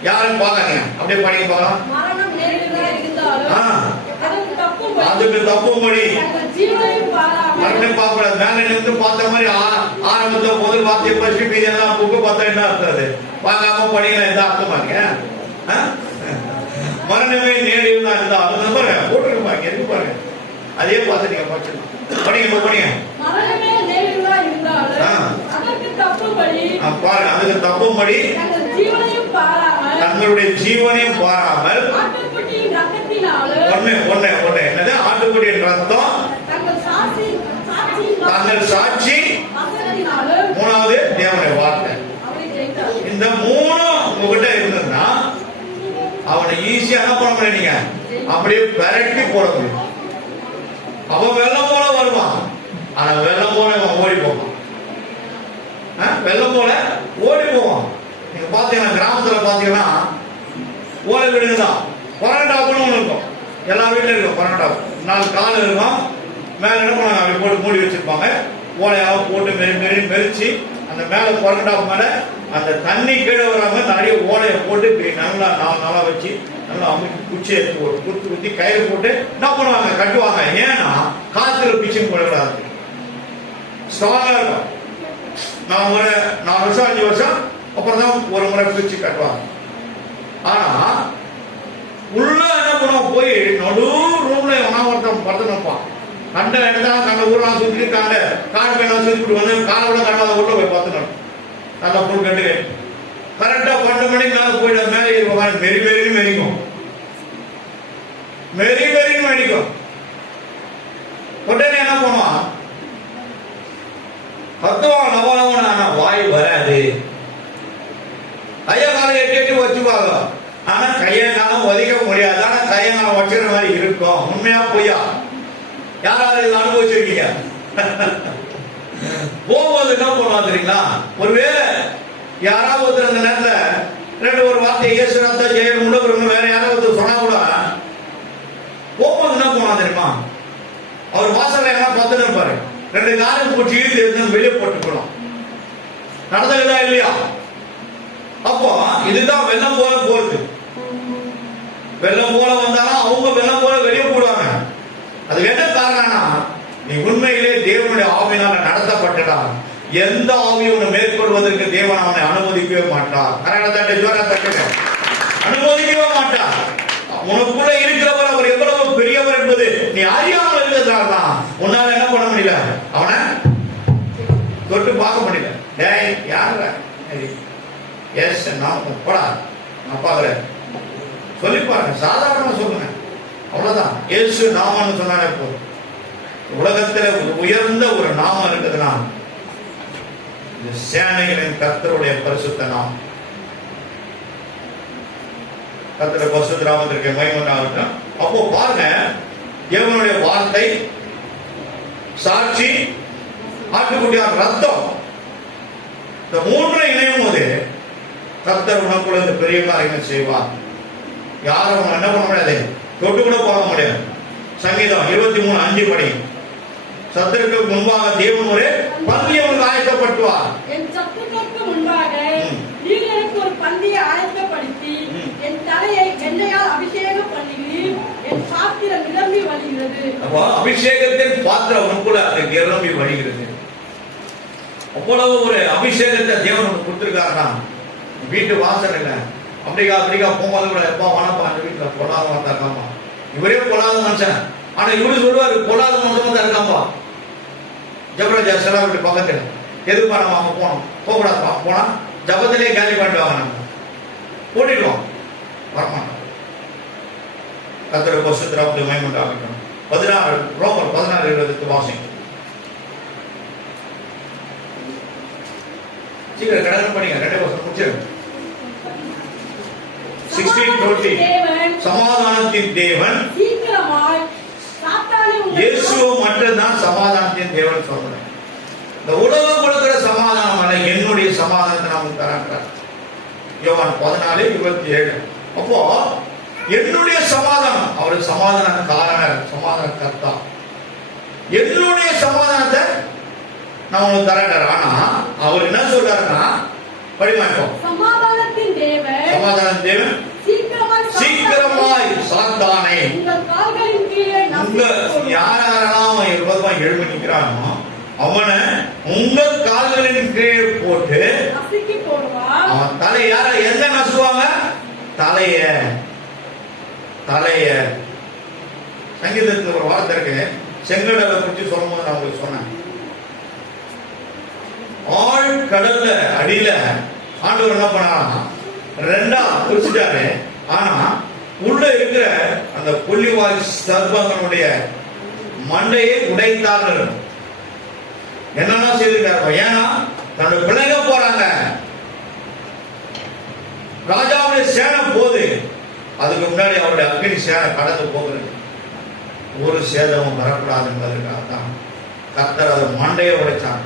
யாரும் பாருங்க, அப்படியே படிக்க பார்க்கலாம். அதுக்கு தப்பும்படி மறுபடியும் பார்க்க கூடாது. மேல நின்று பார்த்த மாதிரி ஆரம்பத்தை முதல் வார்த்தையை பற்றி மீதி எல்லாம் புக்கு பார்த்தா என்ன அர்த்தம்? பார்க்காம படிக்கலாம், எந்த அர்த்தமா இருக்கு? மரணமே நேரில் தான் இருந்தா அது பாருங்க போட்டுருக்கு பாருங்க, எதுக்கு பாருங்க, அதே பார்த்து நீங்க படிச்சிடலாம். படிங்க படிங்க. பாருங்க, அதுக்கு தப்பும்படி தங்களுடைய ஜீவனையும் பாராமல் என்னது ஆட்டுக்குட்டியின் ரத்தம், தங்கள் சாட்சி, மூணாவது தேவனுடைய வார்த்தை. இந்த மூணும் உங்ககிட்ட இருந்ததுன்னா அவனை ஈஸியா என்ன பண்ண முடியும்? நீங்க அப்படியே பெரட்டி போட முடியும். அவன் வெள்ளம் போல வருவான், ஆனா வெள்ளம் போல அவன் ஓடி போவான். வெள்ளம் போல ஓடி போவான். நீங்க பாத்தீங்கன்னா கிராமத்துல பாத்தீங்கன்னா ஓலை வீடுங்க தான். பரோட்டாப்புன்னு ஒண்ணு இருக்கும், எல்லா வீட்லயும் இருக்கும். பரோட்டாப்பு 4 கால் இருக்கும், மேல என்ன பண்ணுவாங்க? அப்படி போட்டு மூடி வச்சிருப்பாங்க. ஓலையாக போட்டு மெரிச்சு அந்த மேல பரோட்டாப்பு மேல அந்த தண்ணி கீழே வராம நிறைய ஓலையை போட்டு நல்லா நல்லா வச்சு நல்லா அமைச்சு குச்சி எடுத்து ஒரு குத்தி குத்தி கயிறு போட்டு என்ன பண்ணுவாங்க? கட்டுவாங்க. ஏன்னா காத்துல பிச்சும் போடக்கூடாது, ஸ்ட்ராங்கா இருக்கும். 4 வருஷம் 5 வருஷம் அப்புறம் தான் ஒரு முறை பிரிச்சு கட்டுவாங்க. ஆனா உள்ள என்ன பண்ணுவோம்? போய் நடு ரூம்ல ஒருத்தன் படுத்து நிற்பான். கண்ட இடத்துல கண்ட ஊரெல்லாம் சுத்திட்டு காடு பையெல்லாம் சுத்திட்டு வந்து காலோட கண்டாத ஊர்ல போய் பார்த்து நல்லா பொருள் கட்டு கரெக்டா 12 மணிக்கு மேல போயிட்டு மேலே மெரி மெரின்னு மெரிக்கும், மெரி மெரின்னு மெரிக்கும். உடனே என்ன பண்ணுவான்? கத்துவான் நவலவன், ஆனா வாய் வராது. கைய காலம் எட்டு வச்சுப்பாங்க, ஆனா கைய காலம் ஒதுக்க முடியாது. ஆனா கைய காலம் வச்சுக்கிற மாதிரி இருக்கும். உண்மையா பொய்யா? யாராவது இதை அனுபவிச்சிருக்கீங்க? போகும்போது என்ன பண்ணுவாங்க தெரியுங்களா? ஒருவேளை யாராவது ஒருத்தர் அந்த நேரத்துல ஒரு வார்த்தை இயேசுநாதா ஜெயம் உள்ள வேற யாராவது சொன்னா கூட போகும்போது என்ன பண்ணுவாங்க தெரியுமா? அவர் வாசல்ல என்ன பார்த்துட்டு இருப்பாரு, 2 காலம் பூச்சி இழுத்து வெளியே போட்டுக்கணும். நடந்ததா இல்லையா? அப்போ இதுதான் வெள்ளம் போல போறது. வெள்ளம் போல வந்தாலும் அவங்க வெள்ளம் போல வெளியே போடுவாங்க. அதுக்கு என்ன காரணம்னா, நீ உண்மையிலே தேவனுடைய ஆவியினால நடத்தப்பட்டடா. எந்த ஆவியை மேற்கொள்வதற்கு தேவன் அவனை அனுமதிக்கவே மாட்டார். அனுமதிக்கவே மாட்டார். உனக்குள்ள இருக்கிறவர் அவர் எவ்வளவு பெரியவர் என்பது நீ அறியாமல் இருக்கிறதுனால்தான் உன்னால என்ன பண்ண முடியல, அவனை தொட்டு பார்க்க முடியல. டேய் யாரு? எஸ் நான் போடா, நான் பாக்குறேன் சொல்லி பாருங்க, சாதாரணமா சொல்லுங்க, அவ்வளவுதான். இயேசு நாமன்னு சொன்னாலே போதும். உலகத்துல உயர்ந்த ஒரு நாமம் இருக்குதுன்னா சேனைகளின் கர்த்தருடைய பரிசுத்த நாமம். கர்த்தருடைய பரிசுத்த நாமத்திற்கு மகிமை இருக்கும். அப்போ பாருங்க, தேவனுடைய வார்த்தை, சாட்சி, ஆட்டுக்குட்டியார் ரத்தம், இந்த 3 இணையும் போது கர்த்தர் உனக்குள்ள இந்த பெரிய காரியங்கள் செய்வார். யாரும் என்ன பண்ண முடியாது, தொட்டு கூட போக முடியாது. சங்கீதம் 23:5 படி, சத்துருக்களுக்கு முன்பாக தேவன் ஒரு பந்தியம் ஆயத்தப்படுத்துவார். என் சத்துருக்களுக்கு முன்பாக நீர் எனக்கு ஒரு பந்தியை ஆயத்தப்படுத்தி என் தலையை எண்ணெயால் அபிஷேகம் பண்ணுகிறீர். என் பாத்திரம் நிரம்பி வழிகிறது. அப்போ அபிஷேகத்தின் பாத்திரம் உனக்குள்ள அது நிரம்பி வழிகிறது. அவ்வளவு ஒரு அபிஷேகத்தை தேவன் கொடுத்திருக்காருன்னா வீட்டு வாசல் இல்ல அப்படிக்கா போகும்போது கூட எப்பா வானப்பா அந்த வீட்டில் பொல்லாத தான் இருக்காமா, இவரே பொல்லாத மனுஷன், ஆனா இவரு சொல்லுவாரு பொல்லாத மனுஷன் தான் இருக்காம்பா. ஜபராஜா சில வீட்டு பக்கத்தில் எதுப்பா நம்ம அங்கே போனோம், போகக்கூடாதுப்பா, போனா ஜபத்திலே காலி பண்ணிடுவாங்க, நம்ம ஓடிடுவோம், வரமாட்டோம். கர்த்தருடைய பரிசுத்த நாமத்துக்கு மகிமை உண்டாகட்டும். 16 ரோமர் 16:20 வாசிங்க. சீக்கிரம் கடந்து பண்ணீங்க, 2 வருஷம் முடிச்சிருங்க. 16:20 சமாதானத்தின் தேவன் இயேசு மட்டும்தான் சமாதானத்தின் தேவன் சொல்றேன். இந்த உலகம் கொடுக்கிற சமாதானம் அல்ல, என்னுடைய சமாதானத்தை நமக்கு தரான்றார். யோவான் 14:27. அப்போ என்னுடைய சமாதானம், அவருக்கு சமாதான காரணர், சமாதான கர்த்தா, என்னுடைய சமாதானத்தை நான் உங்களுக்கு தரேன். ஆனா அவர் என்ன சொல்றாருன்னா, படிமாட்டோம், சமாதானத்தின் தேவன் சீக்கிரமாய் சாத்தானை யாரெல்லாம் விரோதமாக எழுப்பி நிற்கிறானோ அவனை உங்கள் கால்களின் கீழே போட்டு அவன் தலை யார எங்க நசுவாங்க, தலைய சங்கீதத்தில் ஒரு வார்த்தை இருக்கு, செங்கடலை குறித்து சொல்லும் போது நான் உங்களுக்கு சொன்னேன். ஆழ் கடல்ல அடியில ஆண்டவர் என்ன பண்ணாரா, 2ஆ பிரிச்சுட்டாரு. ஆனா உள்ள இருக்கிற அந்த புள்ளிவாய் சர்ப்பங்களுடைய மண்டையை உடைத்தார்கள். என்னன்னா செய்திருக்காரு, ஏன்னா தன்னுடைய பிள்ளைங்க போறாங்க, ராஜாவுடைய சேனை போது, அதுக்கு முன்னாடி அவருடைய அக்னி சேனை கடந்து போகிறது, ஒரு சேதமும் வரக்கூடாது என்பதற்காக தான் கர்த்தர் அதை மண்டையை உடைச்சாங்க.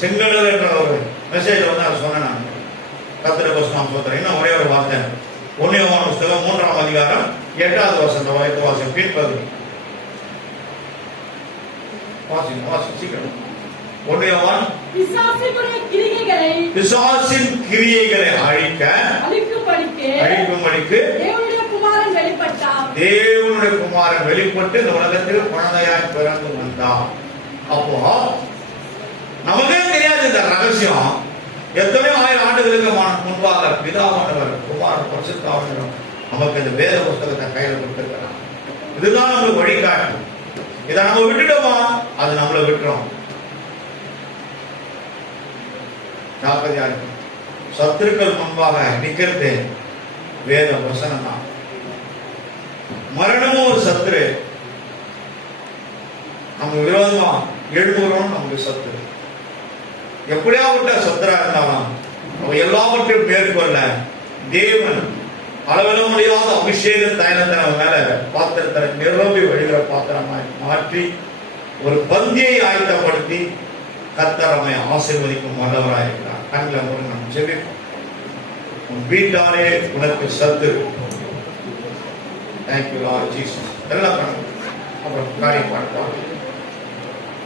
செங்கடல் என்ற ஒரு மெசேஜ் வந்து நான் சொன்னேன். நான் கர்த்தருடைய வசனம் சொல்றேன். இன்னும் ஒரே ஒரு வார்த்தை, 1 யோவான் புத்தகம் 3ஆம் அதிகாரம் 8வது வசனம் வாசிங்க. பின்பகுதி வாசிங்க சீக்கிரம். 1 யோவான் பிசாசின் கிரியைகளை அழிக்கும்படிக்கு தேவனுடைய குமாரன் வெளிப்பட்டு இந்த உலகத்தில் குழந்தையாய் பிறந்து வந்தார். அப்போ நமக்கே தெரியாது இந்த ரகசியம். எத்தனையோ 1000 ஆண்டுகளுக்கு முன்பாக பிதாவானவர் குமாரன் பரிசுத்தாவினர் நமக்கு இந்த வேத புத்தகத்தை கையில் கொடுத்திருக்கிறார். இதுதான் நம்மளுக்கு வழிகாட்டு. இதை நம்ம விட்டுட்டோமா, அது நம்மளை விட்டுறோம். ஜாக்கிரதையா இருக்கும். சத்துருக்கள் முன்பாக நிக்கிறது வேத வசனம் தான். மரணமும் ஒரு சத்துரு, நமக்கு விரோதமா எழுப்புறோம், நமக்கு சத்துரு. எப்படியாவிட்ட சத்துரா இருந்தாலும் அவ எல்லாவற்றையும் மேற்கொள்ள தேவன் அளவிட முடியாத அபிஷேக தைலத்தை நம்ம மேல பாத்திரத்தை நிரம்பி வழிகிற பாத்திரமாய் மாற்றி ஒரு பந்தியை ஆயத்தப்படுத்தி கர்த்தரமை ஆசீர்வதிக்கும் வல்லவராயிருக்கிறார். கண்களை மூடி நாம் ஜெபிப்போம். உன் வீட்டாரே உனக்கு சத்துரு. Thank you Lord Jesus. எல்லாம் பண்ணுங்க. அப்புறம் காரியம் பாடுவாங்க.